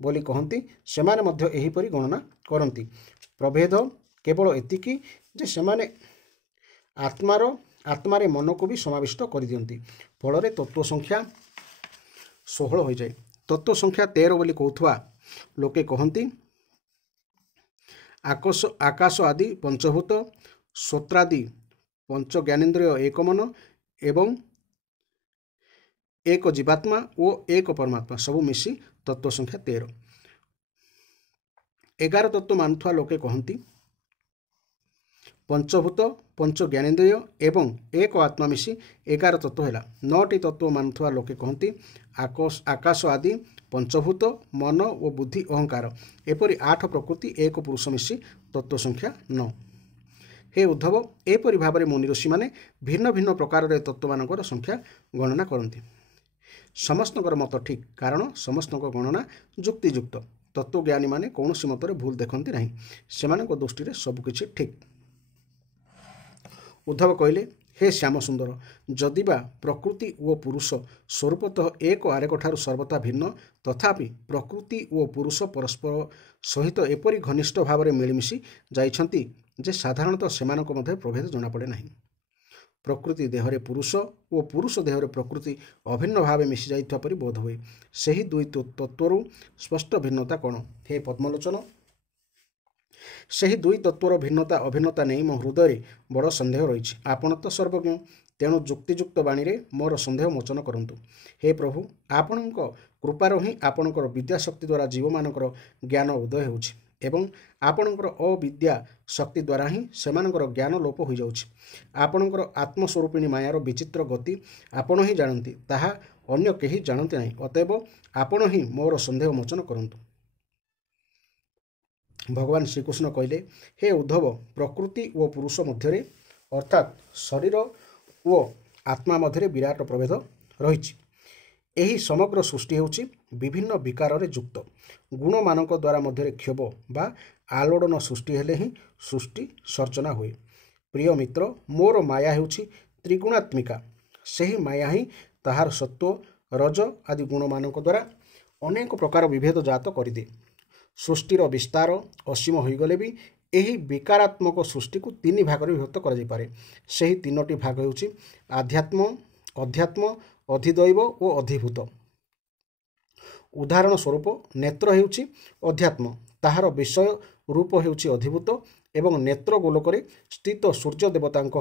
ବୋଲି କହନ୍ତି, ସେମାନେ ମଧ୍ୟ ଏହିପରି ଗଣନା କରନ୍ତି। ପ୍ରଭେଦ କେବଳ ଏତିକି ଯେ ସେମାନେ ଆତ୍ମାରେ ମନକୁ ବି ସମାବିଷ୍ଟ କରିଦିଅନ୍ତି। ଫଳରେ ତତ୍ତ୍ୱ ସଂଖ୍ୟା 16 ହୋଇଯାଏ। ତତ୍ତ୍ୱ ସଂଖ୍ୟା 13 ବୋଲି କହୁଥିବା ଲୋକେ କହନ୍ତି ଆକାଶ ଆଦି ପଞ୍ଚଭୂତ, ଶ୍ରୋତ୍ରାଦି ପଞ୍ଚ ଜ୍ଞାନେନ୍ଦ୍ରିୟ, ଏକ ମନ ଏବଂ ଏକ ଜୀବାତ୍ମା ଓ ଏକ ପରମାତ୍ମା ସବୁ ମିଶି ତତ୍ତ୍ୱ ସଂଖ୍ୟା 13। 11 ତତ୍ତ୍ୱ ମାନୁଥିବା ଲୋକେ କହନ୍ତି ପଞ୍ଚଭୂତ, ପଞ୍ଚ ଜ୍ଞାନେନ୍ଦ୍ରିୟ ଏବଂ ଏକ ଆତ୍ମା ମିଶି 11 ତତ୍ତ୍ୱ ହେଲା। 9ଟି ତତ୍ତ୍ୱ ମାନୁଥିବା ଲୋକେ କହନ୍ତି ଆକାଶ ଆଦି ପଞ୍ଚଭୂତ, ମନ ଓ ବୁଦ୍ଧି, ଅହଙ୍କାର ଏପରି 8 ପ୍ରକୃତି, ଏକ ପୁରୁଷ ମିଶି ତତ୍ତ୍ୱ ସଂଖ୍ୟା 9। ହେ ଉଦ୍ଧବ, ଏପରି ଭାବରେ ମୁନି ଋଷିମାନେ ଭିନ୍ନ ଭିନ୍ନ ପ୍ରକାରରେ ତତ୍ତ୍ୱମାନଙ୍କର ସଂଖ୍ୟା ଗଣନା କରନ୍ତି। ସମସ୍ତଙ୍କର ମତ ଠିକ୍, କାରଣ ସମସ୍ତଙ୍କ ଗଣନା ଯୁକ୍ତିଯୁକ୍ତ। ତତ୍ତ୍ୱଜ୍ଞାନୀମାନେ କୌଣସି ମତରେ ଭୁଲ ଦେଖନ୍ତି ନାହିଁ। ସେମାନଙ୍କ ଦୃଷ୍ଟିରେ ସବୁକିଛି ଠିକ୍। ଉଦ୍ଧବ କହିଲେ, ହେ ଶ୍ୟାମସୁନ୍ଦର, ଯଦିବା ପ୍ରକୃତି ଓ ପୁରୁଷ ସ୍ୱରୂପତଃ ଏକ ଆରେକଠାରୁ ସର୍ବଥା ଭିନ୍ନ, ତଥାପି ପ୍ରକୃତି ଓ ପୁରୁଷ ପରସ୍ପର ସହିତ ଏପରି ଘନିଷ୍ଠ ଭାବରେ ମିଳିମିଶି ଯାଇଛନ୍ତି ଯେ ସାଧାରଣତଃ ସେମାନଙ୍କ ମଧ୍ୟରେ ପ୍ରଭେଦ ଜଣାପଡ଼େ ନାହିଁ। ପ୍ରକୃତି ଦେହରେ ପୁରୁଷ ଓ ପୁରୁଷ ଦେହରେ ପ୍ରକୃତି ଅଭିନ୍ନ ଭାବେ ମିଶିଯାଇଥିବା ପରି ବୋଧ ହୁଏ। ସେହି ଦୁଇ ତତ୍ତ୍ୱରୁ ସ୍ପଷ୍ଟ ଭିନ୍ନତା କ'ଣ? ହେ ପଦ୍ମଲୋଚନ, ସେହି ଦୁଇ ତତ୍ତ୍ୱର ଭିନ୍ନତା ଅଭିନ୍ନତା ନେଇ ମୋ ହୃଦୟରେ ବଡ଼ ସନ୍ଦେହ ରହିଛି। ଆପଣ ତ ସର୍ବଜ୍ଞ, ତେଣୁ ଯୁକ୍ତିଯୁକ୍ତ ବାଣୀରେ ମୋର ସନ୍ଦେହ ମୋଚନ କରନ୍ତୁ। ହେ ପ୍ରଭୁ, ଆପଣଙ୍କ କୃପାରୁ ହିଁ ଆପଣଙ୍କର ବିଦ୍ୟାଶକ୍ତି ଦ୍ୱାରା ଜୀବମାନଙ୍କର ଜ୍ଞାନ ଉଦୟ ହେଉଛି ଏବଂ ଆପଣଙ୍କର ଅବିଦ୍ୟା ଶକ୍ତି ଦ୍ୱାରା ହିଁ ସେମାନଙ୍କର ଜ୍ଞାନ ଲୋପ ହୋଇଯାଉଛି। ଆପଣଙ୍କର ଆତ୍ମସ୍ୱରୂପିଣୀ ମାୟାର ବିଚିତ୍ର ଗତି ଆପଣ ହିଁ ଜାଣନ୍ତି, ତାହା ଅନ୍ୟ କେହି ଜାଣନ୍ତି ନାହିଁ। ଅତଏବ ଆପଣ ହିଁ ମୋର ସନ୍ଦେହ ମୋଚନ କରନ୍ତୁ। ଭଗବାନ ଶ୍ରୀକୃଷ୍ଣ କହିଲେ, ହେ ଉଦ୍ଧବ, ପ୍ରକୃତି ଓ ପୁରୁଷ ମଧ୍ୟରେ ଅର୍ଥାତ୍ ଶରୀର ଓ ଆତ୍ମା ମଧ୍ୟରେ ବିରାଟ ପ୍ରଭେଦ ରହିଛି। ଏହି ସମଗ୍ର ସୃଷ୍ଟି ହେଉଛି ବିଭିନ୍ନ ବିକାରରେ ଯୁକ୍ତ। ଗୁଣମାନଙ୍କ ଦ୍ୱାରା ମଧ୍ୟରେ କ୍ଷୋଭ ବା ଆଲୋଡ଼ନ ସୃଷ୍ଟି ହେଲେ ହିଁ ସୃଷ୍ଟି ସର୍ଜନା ହୁଏ। ପ୍ରିୟ ମିତ୍ର, ମୋର ମାୟା ହେଉଛି ତ୍ରିଗୁଣାତ୍ମିକା। ସେହି ମାୟା ହିଁ ତାହାର ସତ୍ତ୍ୱ, ରଜ ଆଦି ଗୁଣମାନଙ୍କ ଦ୍ୱାରା ଅନେକ ପ୍ରକାର ବିଭେଦ ଜାତ କରିଦିଏ। ସୃଷ୍ଟିର ବିସ୍ତାର ଅସୀମ ହୋଇଗଲେ ବି ଏହି ବିକାରାତ୍ମକ ସୃଷ୍ଟିକୁ 3 ଭାଗରେ ବିଭକ୍ତ କରାଯାଇପାରେ। ସେହି 3ଟି ଭାଗ ହେଉଛି ଅଧ୍ୟାତ୍ମ, ଅଧିଦୈବ ଓ ଅଧିଭୂତ। ଉଦାହରଣ ସ୍ୱରୂପ ନେତ୍ର ହେଉଛି ଅଧ୍ୟାତ୍ମ, ତାହାର ବିଷୟ ରୂପ ହେଉଛି ଅଧିଭୂତ ଏବଂ ନେତ୍ର ଗୋଲକରେ ସ୍ଥିତ ସୂର୍ଯ୍ୟ ଦେବତାଙ୍କ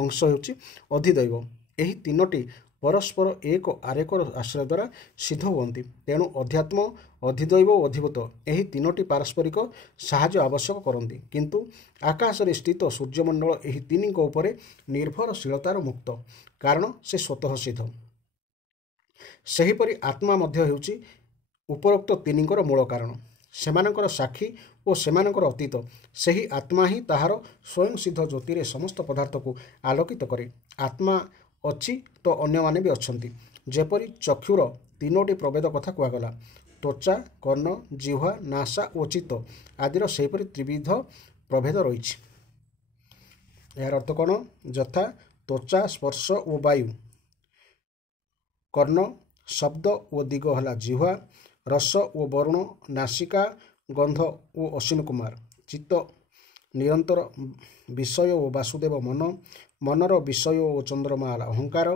ଅଂଶ ହେଉଛି ଅଧିଦୈବ। ଏହି ତିନୋଟି ପରସ୍ପର ଏକ ଆରେକର ଆଶ୍ରୟ ଦ୍ୱାରା ସିଦ୍ଧ ହୁଅନ୍ତି। ତେଣୁ ଅଧ୍ୟାତ୍ମ, ଅଧିଦୈବ ଓ ଅଧିଭୂତ ଏହି ତିନୋଟି ପାରସ୍ପରିକ ସାହାଯ୍ୟ ଆବଶ୍ୟକ କରନ୍ତି। କିନ୍ତୁ ଆକାଶରେ ସ୍ଥିତ ସୂର୍ଯ୍ୟମଣ୍ଡଳ ଏହି ତିନିଙ୍କ ଉପରେ ନିର୍ଭରଶୀଳତାର ମୁକ୍ତ, କାରଣ ସେ ସ୍ୱତଃ ସିଦ୍ଧ। ସେହିପରି ଆତ୍ମା ମଧ୍ୟ ହେଉଛି ଉପରୋକ୍ତ ତିନିଙ୍କର ମୂଳ କାରଣ, ସେମାନଙ୍କର ସାକ୍ଷୀ ଓ ସେମାନଙ୍କର ଅତୀତ। ସେହି ଆତ୍ମା ହିଁ ତାହାର ସ୍ୱୟଂ ସିଦ୍ଧ ଜ୍ୟୋତିରେ ସମସ୍ତ ପଦାର୍ଥକୁ ଆଲୋକିତ କରେ। ଆତ୍ମା ଅଛି ତ ଅନ୍ୟମାନେ ବି ଅଛନ୍ତି। ଯେପରି ଚକ୍ଷୁର ତିନୋଟି ପ୍ରଭେଦ କଥା କୁହାଗଲା, ତ୍ୱଚା, କର୍ଣ୍ଣ, ଜିହ୍ୱା, ନାସା ଓ ଚିତ୍ତ ଆଦିର ସେହିପରି ତ୍ରିବିଧ ପ୍ରଭେଦ ରହିଛି। ଏହାର ଅର୍ଥ କ'ଣ? ଯଥା ତ୍ୱଚା, ସ୍ପର୍ଶ ଓ ବାୟୁ, କର୍ଣ୍ଣ, ଶବ୍ଦ ଓ ଦିଗ ହେଲା ଜିହ୍ୱା, ରସ ଓ ବରୁଣ, ନାସିକା, ଗନ୍ଧ ଓ ଅଶ୍ୱିନ କୁମାର, ଚିତ୍ତ ନିରନ୍ତର ବିଷୟ ଓ ବାସୁଦେବ ମନ, ମନର ବିଷୟ ଓ ଚନ୍ଦ୍ରମା ହେଲା ଅହଙ୍କାର,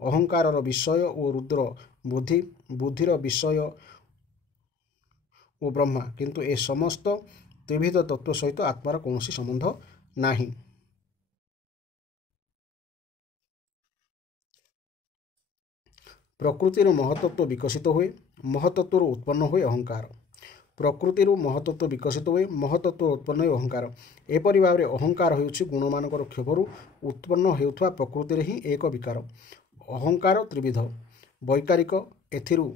ଅହଙ୍କାରର ବିଷୟ ଓ ରୁଦ୍ର ବୁଦ୍ଧି, ବୁଦ୍ଧିର ବିଷୟ ଓ ବ୍ରହ୍ମା। କିନ୍ତୁ ଏ ସମସ୍ତ ତ୍ରିବିଧ ତତ୍ତ୍ୱ ସହିତ ଆତ୍ମାର କୌଣସି ସମ୍ବନ୍ଧ ନାହିଁ। ପ୍ରକୃତିରୁ ମହତ୍ତତ୍ଵ ବିକଶିତ ହୁଏ, ମହତ୍ତତ୍ୱରୁ ଉତ୍ପନ୍ନ ହୁଏ ଅହଙ୍କାର। ପ୍ରକୃତିରୁ ମହତ୍ତତ୍ଵ ବିକଶିତ ହୁଏ, ମହତ୍ତତ୍ୱ ଉତ୍ପନ୍ନ ହୁଏ ଅହଙ୍କାର। ଏପରି ଭାବରେ ଅହଙ୍କାର ହେଉଛି ଗୁଣମାନଙ୍କର କ୍ଷୋଭରୁ ଉତ୍ପନ୍ନ ହେଉଥିବା ପ୍ରକୃତିରେ ହିଁ ଏକ ବିକାର। ଅହଙ୍କାର ତ୍ରିବିଧ। ବୈକାରିକ, ଏଥିରୁ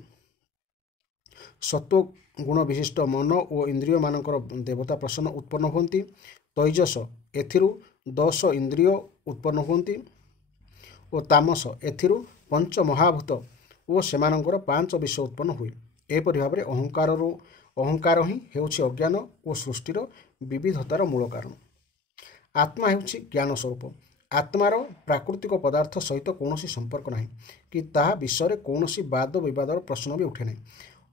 ସତ୍ତ୍ୱ ଗୁଣ ବିଶିଷ୍ଟ ମନ ଓ ଇନ୍ଦ୍ରିୟମାନଙ୍କର ଦେବତା ପ୍ରସନ୍ନ ଉତ୍ପନ୍ନ ହୁଅନ୍ତି। ତୈଜସ, ଏଥିରୁ 10 ଇନ୍ଦ୍ରିୟ ଉତ୍ପନ୍ନ ହୁଅନ୍ତି। ଓ ତାମସ, ଏଥିରୁ ପଞ୍ଚମହାଭୂତ ଓ ସେମାନଙ୍କର 5 ବିଷୟ ଉତ୍ପନ୍ନ ହୁଏ। ଏପରି ଭାବରେ ଅହଙ୍କାର ହିଁ ହେଉଛି ଅଜ୍ଞାନ ଓ ସୃଷ୍ଟିର ବିବିଧତାର ମୂଳ କାରଣ। ଆତ୍ମା ହେଉଛି ଜ୍ଞାନ ସ୍ୱରୂପ। ଆତ୍ମାର ପ୍ରାକୃତିକ ପଦାର୍ଥ ସହିତ କୌଣସି ସମ୍ପର୍କ ନାହିଁ କି ତାହା ବିଷୟରେ କୌଣସି ବାଦ ବିବାଦର ପ୍ରଶ୍ନ ବି ଉଠେ ନାହିଁ।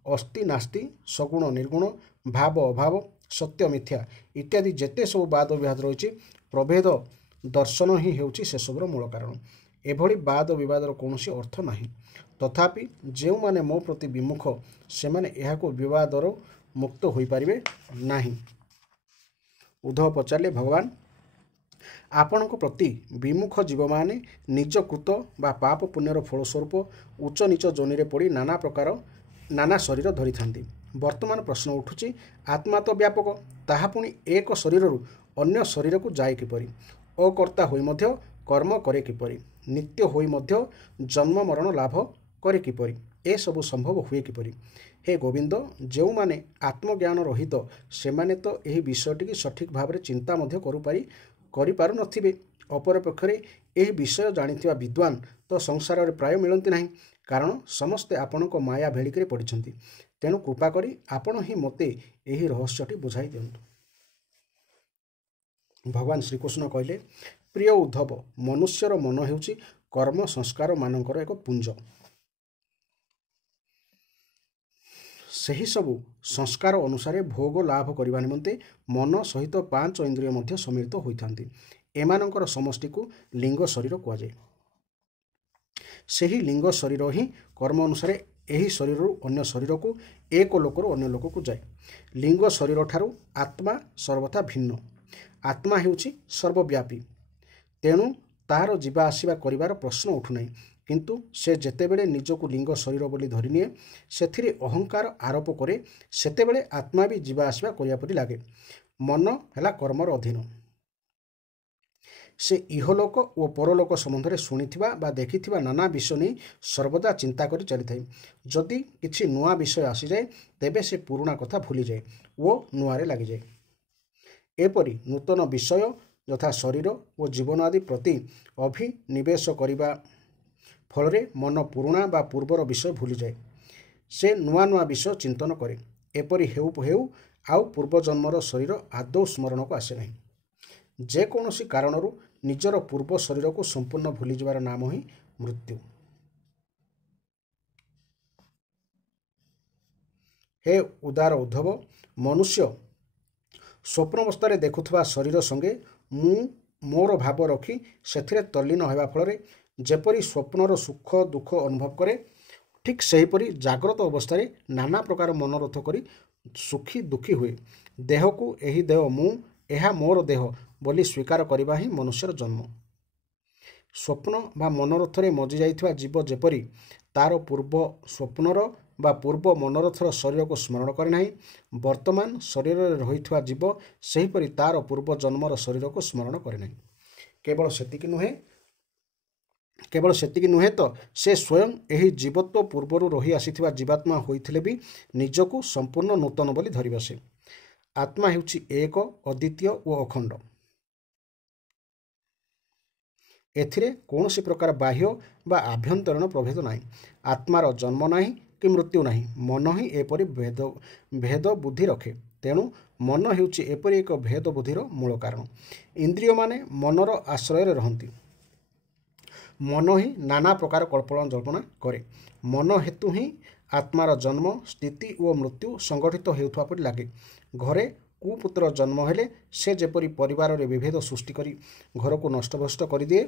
ଅସ୍ତି ନାସ୍ତି, ସଗୁଣ ନିର୍ଗୁଣ, ଭାବ ଅଭାବ, ସତ୍ୟ ମିଥ୍ୟା ଇତ୍ୟାଦି ଯେତେ ସବୁ ବାଦ ବିବାଦ ରହିଛି, ପ୍ରଭେଦ ଦର୍ଶନ ହିଁ ହେଉଛି ସେସବୁର ମୂଳ କାରଣ। ଏଭଳି ବାଦ ବିବାଦର କୌଣସି ଅର୍ଥ ନାହିଁ। ତଥାପି ଯେଉଁମାନେ ମୋ ପ୍ରତି ବିମୁଖ, ସେମାନେ ଏହାକୁ ବିବାଦରୁ ମୁକ୍ତ ହୋଇପାରିବେ ନାହିଁ। ଉଦ୍ଧବ ପଚାରିଲେ, ଭଗବାନ, ଆପଣଙ୍କ ପ୍ରତି ବିମୁଖ ଜୀବମାନେ ନିଜ କୃତ ବା ପାପ ପୁଣ୍ୟର ଫଳସ୍ୱରୂପ ଉଚ୍ଚ ନିଚ ଯୋନିରେ ପଡ଼ି ନାନା ଶରୀର ଧରିଥାନ୍ତି। ବର୍ତ୍ତମାନ ପ୍ରଶ୍ନ ଉଠୁଛି, ଆତ୍ମା ତ ବ୍ୟାପକ, ତାହା ପୁଣି ଏକ ଶରୀରରୁ ଅନ୍ୟ ଶରୀରକୁ ଯାଏ କିପରି? ଅକର୍ତ୍ତା ହୋଇ ମଧ୍ୟ କର୍ମ କରେ କିପରି? ନିତ୍ୟ ହୋଇ ମଧ୍ୟ ଜନ୍ମ ମରଣ ଲାଭ କରେ କିପରି? ଏସବୁ ସମ୍ଭବ ହୁଏ କିପରି? ହେ ଗୋବିନ୍ଦ, ଯେଉଁମାନେ ଆତ୍ମଜ୍ଞାନ ରହିତ, ସେମାନେ ତ ଏହି ବିଷୟଟିକି ସଠିକ୍ ଭାବରେ ଚିନ୍ତା ମଧ୍ୟ କରିପାରୁନଥିବେ। ଅପରପକ୍ଷରେ ଏହି ବିଷୟ ଜାଣିଥିବା ବିଦ୍ୱାନ ତ ସଂସାରରେ ପ୍ରାୟ ମିଳନ୍ତି ନାହିଁ, କାରଣ ସମସ୍ତେ ଆପଣଙ୍କ ମାୟା ଭେଳିକରେ ପଡ଼ିଛନ୍ତି। ତେଣୁ କୃପା କରି ଆପଣ ହିଁ ମୋତେ ଏହି ରହସ୍ୟଟି ବୁଝାଇ ଦିଅନ୍ତୁ। ଭଗବାନ ଶ୍ରୀକୃଷ୍ଣ କହିଲେ, ପ୍ରିୟ ଉଦ୍ଧବ, ମନୁଷ୍ୟର ମନ ହେଉଛି କର୍ମ ସଂସ୍କାରମାନଙ୍କର ଏକ ପୁଞ୍ଜ। ସେହିସବୁ ସଂସ୍କାର ଅନୁସାରେ ଭୋଗ ଲାଭ କରିବା ନିମନ୍ତେ ମନ ସହିତ 5 ଇନ୍ଦ୍ରିୟ ମଧ୍ୟ ସମ୍ମିଳିତ ହୋଇଥାନ୍ତି। ଏମାନଙ୍କର ସମଷ୍ଟିକୁ ଲିଙ୍ଗ ଶରୀର କୁହାଯାଏ। ସେହି ଲିଙ୍ଗ ଶରୀର ହିଁ କର୍ମ ଅନୁସାରେ ଏହି ଶରୀରରୁ ଅନ୍ୟ ଶରୀରକୁ, ଏକ ଲୋକରୁ ଅନ୍ୟ ଲୋକକୁ ଯାଏ। ଲିଙ୍ଗ ଶରୀରଠାରୁ ଆତ୍ମା ସର୍ବଥା ଭିନ୍ନ। ଆତ୍ମା ହେଉଛି ସର୍ବବ୍ୟାପୀ, ତେଣୁ ତାହାର ଯିବା ଆସିବା କରିବାର ପ୍ରଶ୍ନ ଉଠୁନାହିଁ। କିନ୍ତୁ ସେ ଯେତେବେଳେ ନିଜକୁ ଲିଙ୍ଗ ଶରୀର ବୋଲି ଧରିନିଏ, ସେଥିରେ ଅହଙ୍କାର ଆରୋପ କରେ, ସେତେବେଳେ ଆତ୍ମା ବି ଯିବା ଆସିବା କରିବା ପରି ଲାଗେ। ମନ ହେଲା କର୍ମର ଅଧୀନ। ସେ ଇହଲୋକ ଓ ପରଲୋକ ସମ୍ବନ୍ଧରେ ଶୁଣିଥିବା ବା ଦେଖିଥିବା ନାନା ବିଷୟ ନେଇ ସର୍ବଦା ଚିନ୍ତା କରି ଚାଲିଥାଏ। ଯଦି କିଛି ନୂଆ ବିଷୟ ଆସିଯାଏ, ତେବେ ସେ ପୁରୁଣା କଥା ଭୁଲିଯାଏ ଓ ନୂଆରେ ଲାଗିଯାଏ। ଏପରି ନୂତନ ବିଷୟ ଯଥା ଶରୀର ଓ ଜୀବନ ଆଦି ପ୍ରତି ଅଭିନିବେଶ କରିବା ଫଳରେ ମନ ପୁରୁଣା ବା ପୂର୍ବର ବିଷୟ ଭୁଲିଯାଏ। ସେ ନୂଆ ନୂଆ ବିଷୟ ଚିନ୍ତନ କରେ। ଏପରି ହେଉ ହେଉ ଆଉ ପୂର୍ବଜନ୍ମର ଶରୀର ଆଦୌ ସ୍ମରଣକୁ ଆସେ ନାହିଁ। ଯେକୌଣସି କାରଣରୁ ନିଜର ପୂର୍ବ ଶରୀରକୁ ସମ୍ପୂର୍ଣ୍ଣ ଭୁଲିଯିବାର ନାମ ହିଁ ମୃତ୍ୟୁ। ହେ ଉଦାର ଉଦ୍ଧବ, ମନୁଷ୍ୟ ସ୍ୱପ୍ନାବସ୍ଥାରେ ଦେଖୁଥିବା ଶରୀର ସଙ୍ଗେ ମୁଁ ମୋର ଭାବ ରଖି ସେଥିରେ ତଲ୍ଲୀନ ହେବା ଫଳରେ ଯେପରି ସ୍ୱପ୍ନର ସୁଖ ଦୁଃଖ ଅନୁଭବ କରେ, ଠିକ୍ ସେହିପରି ଜାଗ୍ରତ ଅବସ୍ଥାରେ ନାନା ପ୍ରକାର ମନୋରଥ କରି ସୁଖୀ ଦୁଃଖୀ ହୁଏ। ଦେହକୁ ଏହି ଦେହ ମୁଁ, ଏହା ମୋର ଦେହ ବୋଲି ସ୍ୱୀକାର କରିବା ହିଁ ମନୁଷ୍ୟର ଜନ୍ମ। ସ୍ୱପ୍ନ ବା ମନୋରଥରେ ମଜିଯାଇଥିବା ଜୀବ ଯେପରି ତାର ପୂର୍ବ ସ୍ୱପ୍ନର ବା ପୂର୍ବ ମନୋରଥର ଶରୀରକୁ ସ୍ମରଣ କରେ ନାହିଁ, ବର୍ତ୍ତମାନ ଶରୀରରେ ରହିଥିବା ଜୀବ ସେହିପରି ତାର ପୂର୍ବ ଜନ୍ମର ଶରୀରକୁ ସ୍ମରଣ କରେ ନାହିଁ। କେବଳ ସେତିକି ନୁହେଁ ତ ସେ ସ୍ୱୟଂ ଏହି ଜୀବତ୍ୱ ପୂର୍ବରୁ ରହି ଆସିଥିବା ଜୀବାତ୍ମା ହୋଇଥିଲେ ବି ନିଜକୁ ସମ୍ପୂର୍ଣ୍ଣ ନୂତନ ବୋଲି ଧରି ବସେ। ଆତ୍ମା ହେଉଛି ଏକ, ଅଦ୍ୱିତୀୟ ଓ ଅଖଣ୍ଡ। ଏଥିରେ କୌଣସି ପ୍ରକାର ବାହ୍ୟ ବା ଆଭ୍ୟନ୍ତରୀଣ ପ୍ରଭେଦ ନାହିଁ। ଆତ୍ମାର ଜନ୍ମ ନାହିଁ କି ମୃତ୍ୟୁ ନାହିଁ। ମନ ହିଁ ଏପରି ଭେଦ ବୁଦ୍ଧି ରଖେ। ତେଣୁ ମନ ହେଉଛି ଏପରି ଏକ ଭେଦ ବୁଦ୍ଧିର ମୂଳ କାରଣ। ଇନ୍ଦ୍ରିୟମାନେ ମନର ଆଶ୍ରୟରେ ରହନ୍ତି। ମନ ହିଁ ନାନା ପ୍ରକାର କଳ୍ପନା ଜଳ୍ପନା କରେ। ମନ ହେତୁ ହିଁ ଆତ୍ମାର ଜନ୍ମ, ସ୍ଥିତି ଓ ମୃତ୍ୟୁ ସଂଗଠିତ ହେଉଥିବା ପରି ଲାଗେ। ଘରେ କୁପୁତ୍ର ଜନ୍ମ ହେଲେ ସେ ଯେପରି ପରିବାରରେ ବିଭେଦ ସୃଷ୍ଟି କରି ଘରକୁ ନଷ୍ଟଭ୍ରଷ୍ଟ କରିଦିଏ,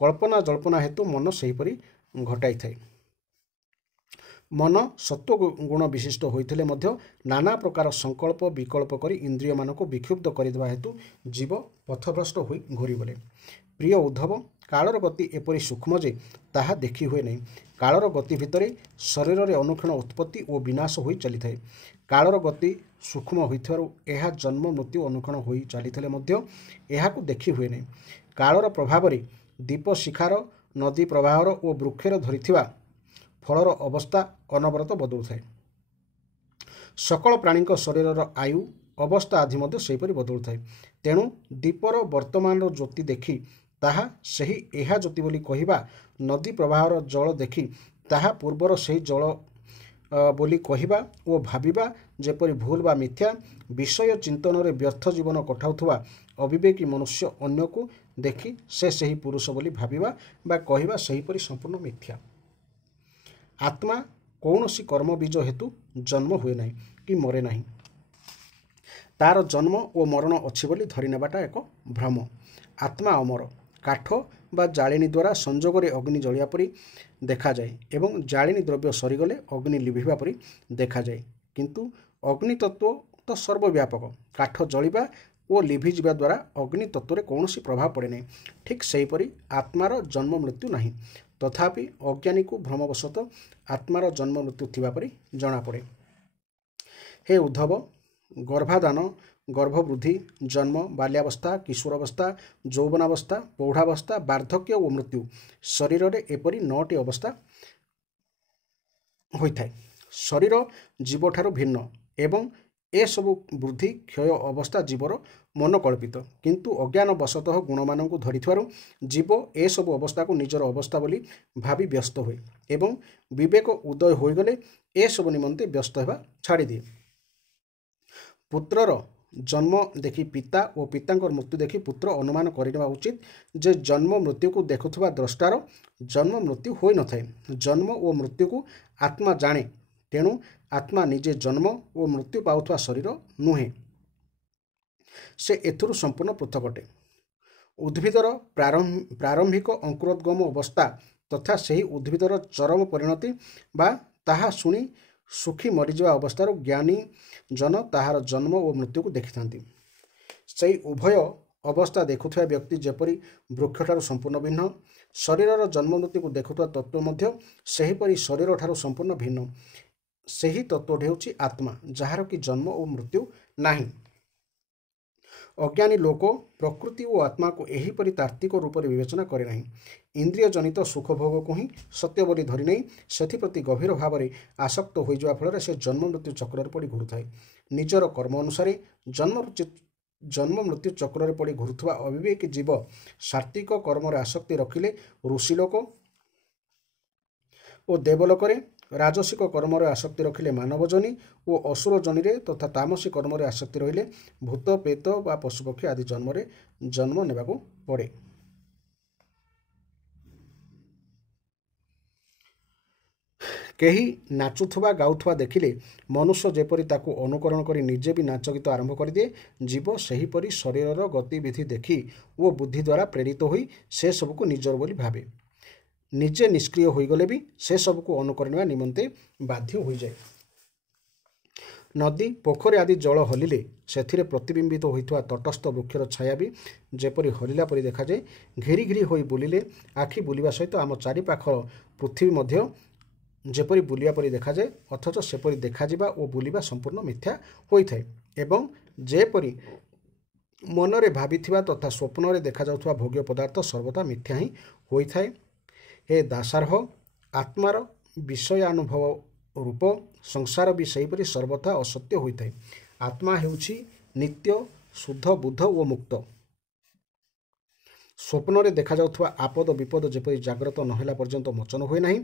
କଳ୍ପନା ଜଳ୍ପନା ହେତୁ ମନ ସେହିପରି ଘଟାଇଥାଏ। ମନ ସତ୍ୱ ଗୁଣ ବିଶିଷ୍ଟ ହୋଇଥିଲେ ମଧ୍ୟ ନାନା ପ୍ରକାର ସଂକଳ୍ପ ବିକଳ୍ପ କରି ଇନ୍ଦ୍ରିୟମାନଙ୍କୁ ବିକ୍ଷୁବ୍ଧ କରିଦେବା ହେତୁ ଜୀବ ପଥଭ୍ରଷ୍ଟ ହୋଇ ଘୂରି ବୁଲେ। ପ୍ରିୟ ଉଦ୍ଧବ, କାଳର ଗତି ଏପରି ସୂକ୍ଷ୍ମ ଯେ ତାହା ଦେଖି ହୁଏ ନାହିଁ। କାଳର ଗତି ଭିତରେ ଶରୀରରେ ଅନୁକ୍ଷଣ ଉତ୍ପତ୍ତି ଓ ବିନାଶ ହୋଇ ଚାଲିଥାଏ। କାଳର ଗତି ସୂକ୍ଷ୍ମ ହୋଇଥିବାରୁ ଏହା ଜନ୍ମ ମୃତ୍ୟୁ ଅନୁକ୍ଷଣ ହୋଇ ଚାଲିଥିଲେ ମଧ୍ୟ ଏହାକୁ ଦେଖି ହୁଏ ନାହିଁ। କାଳର ପ୍ରଭାବରେ ଦୀପ ଶିଖାର, ନଦୀ ପ୍ରବାହର ଓ ବୃକ୍ଷର ଧରିଥିବା ଫଳର ଅବସ୍ଥା ଅନବରତ ବଦଳୁଥାଏ। ସକଳ ପ୍ରାଣୀଙ୍କ ଶରୀରର ଆୟୁ ଅବସ୍ଥା ଆଦି ମଧ୍ୟ ସେହିପରି ବଦଳୁଥାଏ। ତେଣୁ ଦୀପର ବର୍ତ୍ତମାନର ଜ୍ୟୋତି ଦେଖି ତାହା ସେହି ଏହା ଜ୍ୟୋତି ବୋଲି କହିବା, ନଦୀ ପ୍ରବାହର ଜଳ ଦେଖି ତାହା ପୂର୍ବର ସେହି ଜଳ ବୋଲି କହିବା ଓ ଭାବିବା ଯେପରି ଭୁଲ ବା ମିଥ୍ୟା। ବିଷୟ ଚିନ୍ତନରେ ବ୍ୟର୍ଥ ଜୀବନ କଟାଉଥିବା ଅବିବେକୀ ମନୁଷ୍ୟ ଅନ୍ୟକୁ ଦେଖି ସେ ସେହି ପୁରୁଷ ବୋଲି ଭାବିବା ବା କହିବା ସେହିପରି ସମ୍ପୂର୍ଣ୍ଣ ମିଥ୍ୟା। ଆତ୍ମା କୌଣସି କର୍ମ ବୀଜ ହେତୁ ଜନ୍ମ ହୁଏ ନାହିଁ କି ମରେ ନାହିଁ। ତାର ଜନ୍ମ ଓ ମରଣ ଅଛି ବୋଲି ଧରି ନେବାଟା ଏକ ଭ୍ରମ। ଆତ୍ମା ଅମର। କାଠ ବା ଜାଳେଣୀ ଦ୍ୱାରା ସଂଯୋଗରେ ଅଗ୍ନି ଜଳିବା ପରି ଦେଖାଯାଏ ଏବଂ ଜାଳେଣୀ ଦ୍ରବ୍ୟ ସରିଗଲେ ଅଗ୍ନି ଲିଭିବା ପରି ଦେଖାଯାଏ। କିନ୍ତୁ ଅଗ୍ନି ତତ୍ତ୍ୱ ତ ସର୍ବବ୍ୟାପକ। କାଠ ଜଳିବା ଓ ଲିଭିଯିବା ଦ୍ୱାରା ଅଗ୍ନି ତତ୍ତ୍ୱରେ କୌଣସି ପ୍ରଭାବ ପଡ଼େ ନାହିଁ। ଠିକ୍ ସେହିପରି ଆତ୍ମାର ଜନ୍ମ ମୃତ୍ୟୁ ନାହିଁ। ତଥାପି ଅଜ୍ଞାନୀକୁ ଭ୍ରମବଶତଃ ଆତ୍ମାର ଜନ୍ମ ମୃତ୍ୟୁ ଥିବା ପରି ଜଣାପଡ଼େ। ହେ ଉଦ୍ଧବ, ଗର୍ଭାଧାନ, ଗର୍ଭବୃଦ୍ଧି, ଜନ୍ମ, ବାଲ୍ୟାବସ୍ଥା, କିଶୋରାବସ୍ଥା, ଯୌବନାବସ୍ଥା, ପ୍ରୌଢ଼ାବସ୍ଥା, ବାର୍ଦ୍ଧକ୍ୟ ଓ ମୃତ୍ୟୁ, ଶରୀରରେ ଏପରି 9ଟି ଅବସ୍ଥା ହୋଇଥାଏ। ଶରୀର ଜୀବଠାରୁ ଭିନ୍ନ ଏବଂ ଏସବୁ ବୃଦ୍ଧି କ୍ଷୟ ଅବସ୍ଥା ଜୀବର ମନକଳ୍ପିତ। କିନ୍ତୁ ଅଜ୍ଞାନ ବଶତଃ ଗୁଣମାନଙ୍କୁ ଧରିଥିବାରୁ ଜୀବ ଏସବୁ ଅବସ୍ଥାକୁ ନିଜର ଅବସ୍ଥା ବୋଲି ଭାବି ବ୍ୟସ୍ତ ହୁଏ ଏବଂ ବିବେକ ଉଦୟ ହୋଇଗଲେ ଏସବୁ ନିମନ୍ତେ ବ୍ୟସ୍ତ ହେବା ଛାଡ଼ିଦିଏ। ପୁତ୍ରର ଜନ୍ମ ଦେଖି ପିତା ଓ ପିତାଙ୍କର ମୃତ୍ୟୁ ଦେଖି ପୁତ୍ର ଅନୁମାନ କରିନେବା ଉଚିତ ଯେ ଜନ୍ମ ମୃତ୍ୟୁକୁ ଦେଖୁଥିବା ଦ୍ରଷ୍ଟାର ଜନ୍ମ ମୃତ୍ୟୁ ହୋଇନଥାଏ। ଜନ୍ମ ଓ ମୃତ୍ୟୁକୁ ଆତ୍ମା ଜାଣେ। ତେଣୁ ଆତ୍ମା ନିଜେ ଜନ୍ମ ଓ ମୃତ୍ୟୁ ପାଉଥିବା ଶରୀର ନୁହେଁ। ସେ ଏଥିରୁ ସମ୍ପୂର୍ଣ୍ଣ ପୃଥକ୍ ଅଟେ। ଉଦ୍ଭିଦର ପ୍ରାରମ୍ଭିକ ଅଙ୍କୁରୋଦ୍ଗମ ଅବସ୍ଥା ତଥା ସେହି ଉଦ୍ଭିଦର ଚରମ ପରିଣତି ବା ତାହା ଶୁଣି ସୁଖୀ ମରିଯିବା ଅବସ୍ଥାରୁ ଜ୍ଞାନୀ ଜନ ତାହାର ଜନ୍ମ ଓ ମୃତ୍ୟୁକୁ ଦେଖିଥାନ୍ତି। ସେହି ଉଭୟ ଅବସ୍ଥା ଦେଖୁଥିବା ବ୍ୟକ୍ତି ଯେପରି ବୃକ୍ଷଠାରୁ ସମ୍ପୂର୍ଣ୍ଣ ଭିନ୍ନ, ଶରୀରର ଜନ୍ମ ମୃତ୍ୟୁକୁ ଦେଖୁଥିବା ତତ୍ତ୍ୱ ମଧ୍ୟ ସେହିପରି ଶରୀରଠାରୁ ସମ୍ପୂର୍ଣ୍ଣ ଭିନ୍ନ। ସେହି ତତ୍ତ୍ୱଟି ହେଉଛି ଆତ୍ମା, ଯାହାର କି ଜନ୍ମ ଓ ମୃତ୍ୟୁ ନାହିଁ। ଅଜ୍ଞାନୀ ଲୋକ ପ୍ରକୃତି ଓ ଆତ୍ମାକୁ ଏହିପରି ତାତ୍ତ୍ୱିକ ରୂପରେ ବିବେଚନା କରେ ନାହିଁ। ଇନ୍ଦ୍ରିୟ ଜନିତ ସୁଖଭୋଗକୁ ହିଁ ସତ୍ୟ ବୋଲି ଧରି ନେଇ ସେଥିପ୍ରତି ଗଭୀର ଭାବରେ ଆସକ୍ତ ହୋଇଯିବା ଫଳରେ ସେ ଜନ୍ମ ମୃତ୍ୟୁ ଚକ୍ରରେ ପଡ଼ି ଘୁରୁଥାଏ। ନିଜର କର୍ମ ଅନୁସାରେ ଜନ୍ମ ମୃତ୍ୟୁ ଚକ୍ରରେ ପଡ଼ି ଘୁରୁଥିବା ଅବିବେକୀ ଜୀବ ସାତ୍ତ୍ୱିକ କର୍ମରେ ଆସକ୍ତି ରଖିଲେ ଋଷିଲୋକ ଓ ଦେବଲୋକରେ, ରାଜସିକ କର୍ମରେ ଆସକ୍ତି ରଖିଲେ ମାନବ ଜନି ଓ ଅସୁର ଜନିରେ ତଥା ତାମସୀ କର୍ମରେ ଆସକ୍ତି ରହିଲେ ଭୂତ, ପ୍ରେତ ବା ପଶୁପକ୍ଷୀ ଆଦି ଜନ୍ମରେ ଜନ୍ମ ନେବାକୁ ପଡ଼େ। କେହି ନାଚୁଥିବା ଗାଉଥିବା ଦେଖିଲେ ମନୁଷ୍ୟ ଯେପରି ତାକୁ ଅନୁକରଣ କରି ନିଜେ ବି ନାଚ ଗୀତ ଆରମ୍ଭ କରିଦିଏ, ଜୀବ ସେହିପରି ଶରୀରର ଗତିବିଧି ଦେଖି ଓ ବୁଦ୍ଧି ଦ୍ୱାରା ପ୍ରେରିତ ହୋଇ ସେସବୁକୁ ନିଜର ବୋଲି ଭାବେ। ନିଜେ ନିଷ୍କ୍ରିୟ ହୋଇଗଲେ ବି ସେସବୁକୁ ଅନୁକରଣ ନିମନ୍ତେ ବାଧ୍ୟ ହୋଇଯାଏ। ନଦୀ ପୋଖରୀ ଆଦି ଜଳ ହଲିଲେ ସେଥିରେ ପ୍ରତିବିମ୍ବିତ ହୋଇଥିବା ତଟସ୍ଥ ବୃକ୍ଷର ଛାୟା ବି ଯେପରି ହଲିଲା ପରି ଦେଖାଯାଏ। ଘିରି ଘିରି ହୋଇ ବୁଲିଲେ ଆଖି ବୁଲିବା ସହିତ ଆମ ଚାରିପାଖର ପୃଥିବୀ ମଧ୍ୟ ଯେପରି ବୁଲିବା ପରି ଦେଖାଯାଏ, ଅଥଚ ସେପରି ଦେଖାଯିବା ଓ ବୁଲିବା ସମ୍ପୂର୍ଣ୍ଣ ମିଥ୍ୟା ହୋଇଥାଏ। ଏବଂ ଯେପରି ମନରେ ଭାବିଥିବା ତଥା ସ୍ୱପ୍ନରେ ଦେଖାଯାଉଥିବା ଭୋଗ୍ୟ ପଦାର୍ଥ ସର୍ବଦା ମିଥ୍ୟା ହିଁ ହୋଇଥାଏ। ହେ ଦାସାର୍ହ, ଆତ୍ମାର ବିଷୟାନୁଭବ ରୂପ ସଂସାର ବି ସେହିପରି ସର୍ବଥା ଅସତ୍ୟ ହୋଇଥାଏ। ଆତ୍ମା ହେଉଛି ନିତ୍ୟ, ଶୁଦ୍ଧ, ବୁଦ୍ଧ ଓ ମୁକ୍ତ। ସ୍ୱପ୍ନରେ ଦେଖାଯାଉଥିବା ଆପଦ ବିପଦ ଯେପରି ଜାଗ୍ରତ ନହେଲା ପର୍ଯ୍ୟନ୍ତ ମୋଚନ ହୁଏ ନାହିଁ,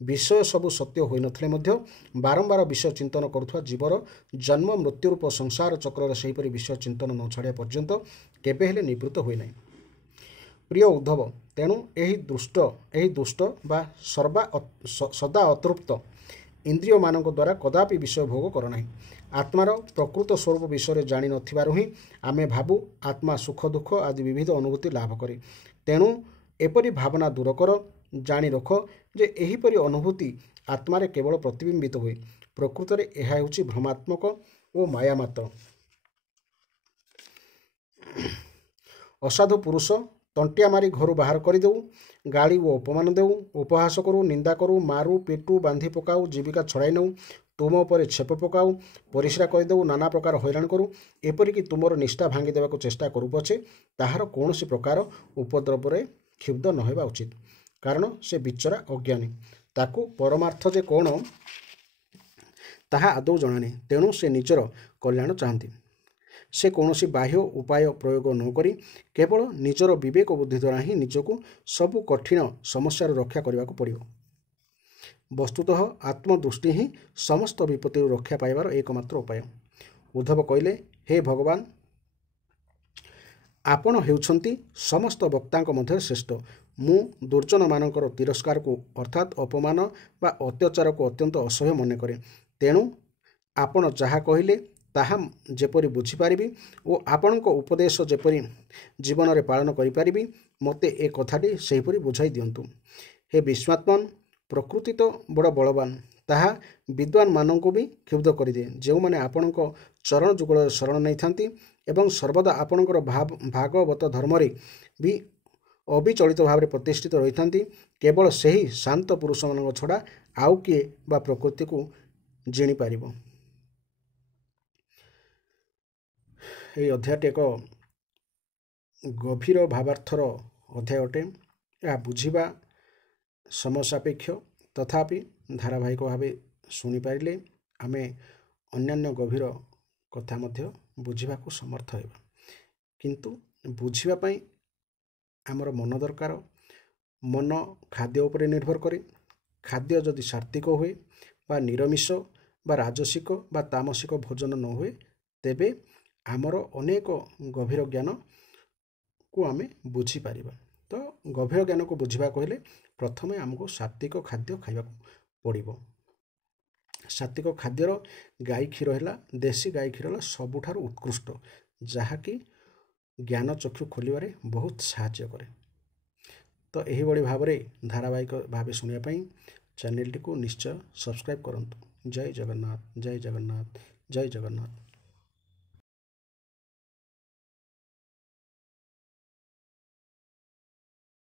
ବିଷୟ ସବୁ ସତ୍ୟ ହୋଇନଥିଲେ ମଧ୍ୟ ବାରମ୍ବାର ବିଷୟ ଚିନ୍ତନ କରୁଥିବା ଜୀବର ଜନ୍ମ ମୃତ୍ୟୁ ରୂପ ସଂସାର ଚକ୍ରରେ ସେହିପରି ବିଷୟ ଚିନ୍ତନ ନ ଛାଡ଼ିବା ପର୍ଯ୍ୟନ୍ତ କେବେ ହେଲେ ନିବୃତ୍ତ ହୁଏ ନାହିଁ। ପ୍ରିୟ ଉଦ୍ଧବ, ତେଣୁ ଏହି ଦୁଷ୍ଟ ବା ସଦା ଅତୃପ୍ତ ଇନ୍ଦ୍ରିୟମାନଙ୍କ ଦ୍ୱାରା କଦାପି ବିଷୟ ଭୋଗ କର ନାହିଁ। ଆତ୍ମାର ପ୍ରକୃତ ସ୍ୱରୂପ ବିଷୟରେ ଜାଣିନଥିବାରୁ ହିଁ ଆମେ ଭାବୁ ଆତ୍ମା ସୁଖ ଦୁଃଖ ଆଦି ବିବିଧ ଅନୁଭୂତି ଲାଭ କରେ। ତେଣୁ ଏପରି ଭାବନା ଦୂର କର। ଜାଣି ରଖ ଯେ ଏହିପରି ଅନୁଭୂତି ଆତ୍ମାରେ କେବଳ ପ୍ରତିବିମ୍ବିତ ହୁଏ। ପ୍ରକୃତରେ ଏହା ହେଉଛି ଭ୍ରମାତ୍ମକ ଓ ମାୟା ମାତ୍ର। ଅସାଧୁ ପୁରୁଷ ତଣ୍ଟିଆ ମାରି ଘରୁ ବାହାର କରିଦେଉ, ଗାଳି ଓ ଅପମାନ ଦେଉ, ଉପହାସ କରୁ, ନିନ୍ଦା କରୁ, ମାରୁ, ପିଟୁ, ବାନ୍ଧି ପକାଉ, ଜୀବିକା ଛଡ଼ାଇ ନେଉ, ତୁମ ଉପରେ ଛେପ ପକାଉ, ପରିସ୍ରା କରିଦେଉ, ନାନା ପ୍ରକାର ହଇରାଣ କରୁ, ଏପରିକି ତୁମର ନିଷ୍ଠା ଭାଙ୍ଗି ଦେବାକୁ ଚେଷ୍ଟା କରୁ ପଛେ ତାହାର କୌଣସି ପ୍ରକାର ଉପଦ୍ରବରେ କ୍ଷୁବ୍ଧ ନ ହେବା ଉଚିତ। କାରଣ ସେ ବିଚରା ଅଜ୍ଞାନୀ, ତାକୁ ପରମାର୍ଥ ଯେ କ'ଣ ତାହା ଆଦୌ ଜଣାନାହିଁ। ତେଣୁ ସେ ନିଜର କଲ୍ୟାଣ ଚାହାନ୍ତି। ସେ କୌଣସି ବାହ୍ୟ ଉପାୟ ପ୍ରୟୋଗ ନ କରି କେବଳ ନିଜର ବିବେକ ବୁଦ୍ଧି ଦ୍ୱାରା ହିଁ ନିଜକୁ ସବୁ କଠିନ ସମସ୍ୟାରୁ ରକ୍ଷା କରିବାକୁ ପଡ଼ିବ। ବସ୍ତୁତଃ ଆତ୍ମଦୃଷ୍ଟି ହିଁ ସମସ୍ତ ବିପତ୍ତିରୁ ରକ୍ଷା ପାଇବାର ଏକମାତ୍ର ଉପାୟ। ଉଦ୍ଧବ କହିଲେ, ହେ ଭଗବାନ, ଆପଣ ହେଉଛନ୍ତି ସମସ୍ତ ବକ୍ତାଙ୍କ ମଧ୍ୟରେ ଶ୍ରେଷ୍ଠ। ମୁଁ ଦୁର୍ଜନମାନଙ୍କର ତିରସ୍କାରକୁ ଅର୍ଥାତ୍ ଅପମାନ ବା ଅତ୍ୟାଚାରକୁ ଅତ୍ୟନ୍ତ ଅସହ୍ୟ ମନେ କରେ। ତେଣୁ ଆପଣ ଯାହା କହିଲେ ତାହା ଯେପରି ବୁଝିପାରିବି ଓ ଆପଣଙ୍କ ଉପଦେଶ ଯେପରି ଜୀବନରେ ପାଳନ କରିପାରିବି, ମୋତେ ଏ କଥାଟି ସେହିପରି ବୁଝାଇ ଦିଅନ୍ତୁ। ହେ ବିଶ୍ୱାତ୍ମନ, ପ୍ରକୃତି ତ ବଡ଼ ବଳବାନ, ତାହା ବିଦ୍ୱାନମାନଙ୍କୁ ବି କ୍ଷୁବ୍ଧ କରିଦିଏ। ଯେଉଁମାନେ ଆପଣଙ୍କ ଚରଣ ଯୁଗଳରେ ଶରଣ ନେଇଥାନ୍ତି ଏବଂ ସର୍ବଦା ଆପଣଙ୍କର ଭାଗବତ ଧର୍ମରେ ବି ଅବିଚଳିତ ଭାବରେ ପ୍ରତିଷ୍ଠିତ ରହିଥାନ୍ତି, କେବଳ ସେହି ଶାନ୍ତ ପୁରୁଷମାନଙ୍କ ଛଡ଼ା ଆଉ କିଏ ବା ପ୍ରକୃତିକୁ ଜିଣିପାରିବ? ଏହି ଅଧ୍ୟାୟଟି ଏକ ଗଭୀର ଭାବାର୍ଥର ଅଧ୍ୟାୟ ଅଟେ। ଏହା ବୁଝିବା ସମୟ ସାପେକ୍ଷ, ତଥାପି ଧାରାବାହିକ ଭାବେ ଶୁଣିପାରିଲେ ଆମେ ଅନ୍ୟାନ୍ୟ ଗଭୀର କଥା ମଧ୍ୟ ବୁଝିବାକୁ ସମର୍ଥ ହେବା। କିନ୍ତୁ ବୁଝିବା ପାଇଁ ଆମର ମନ ଦରକାର। ମନ ଖାଦ୍ୟ ଉପରେ ନିର୍ଭର କରେ। ଖାଦ୍ୟ ଯଦି ସାତ୍ତ୍ୱିକ ହୁଏ ବା ନିରାମିଷ ବା ରାଜସିକ ବା ତାମସିକ ଭୋଜନ ନ ହୁଏ, ତେବେ ଆମର ଅନେକ ଗଭୀର ଜ୍ଞାନକୁ ଆମେ ବୁଝିପାରିବା। ତ ଗଭୀର ଜ୍ଞାନକୁ ବୁଝିବାକୁ ହେଲେ ପ୍ରଥମେ ଆମକୁ ସାତ୍ତ୍ୱିକ ଖାଦ୍ୟ ଖାଇବାକୁ ପଡ଼ିବ। ସାତ୍ତ୍ୱିକ ଖାଦ୍ୟର ଗାଈ କ୍ଷୀର ହେଲା, ଦେଶୀ ଗାଈ କ୍ଷୀର ହେଲା ସବୁଠାରୁ ଉତ୍କୃଷ୍ଟ, ଯାହାକି ଜ୍ଞାନ ଚକ୍ଷୁ ଖୋଲିବାରେ ବହୁତ ସାହାଯ୍ୟ କରେ। ତ ଏହିଭଳି ଭାବରେ ଧାରାବାହିକ ଭାବେ ଶୁଣିବା ପାଇଁ ଚ୍ୟାନେଲଟିକୁ ନିଶ୍ଚୟ ସବସ୍କ୍ରାଇବ୍ କରନ୍ତୁ। ଜୟ ଜଗନ୍ନାଥ, ଜୟ ଜଗନ୍ନାଥ, ଜୟ ଜଗନ୍ନାଥ।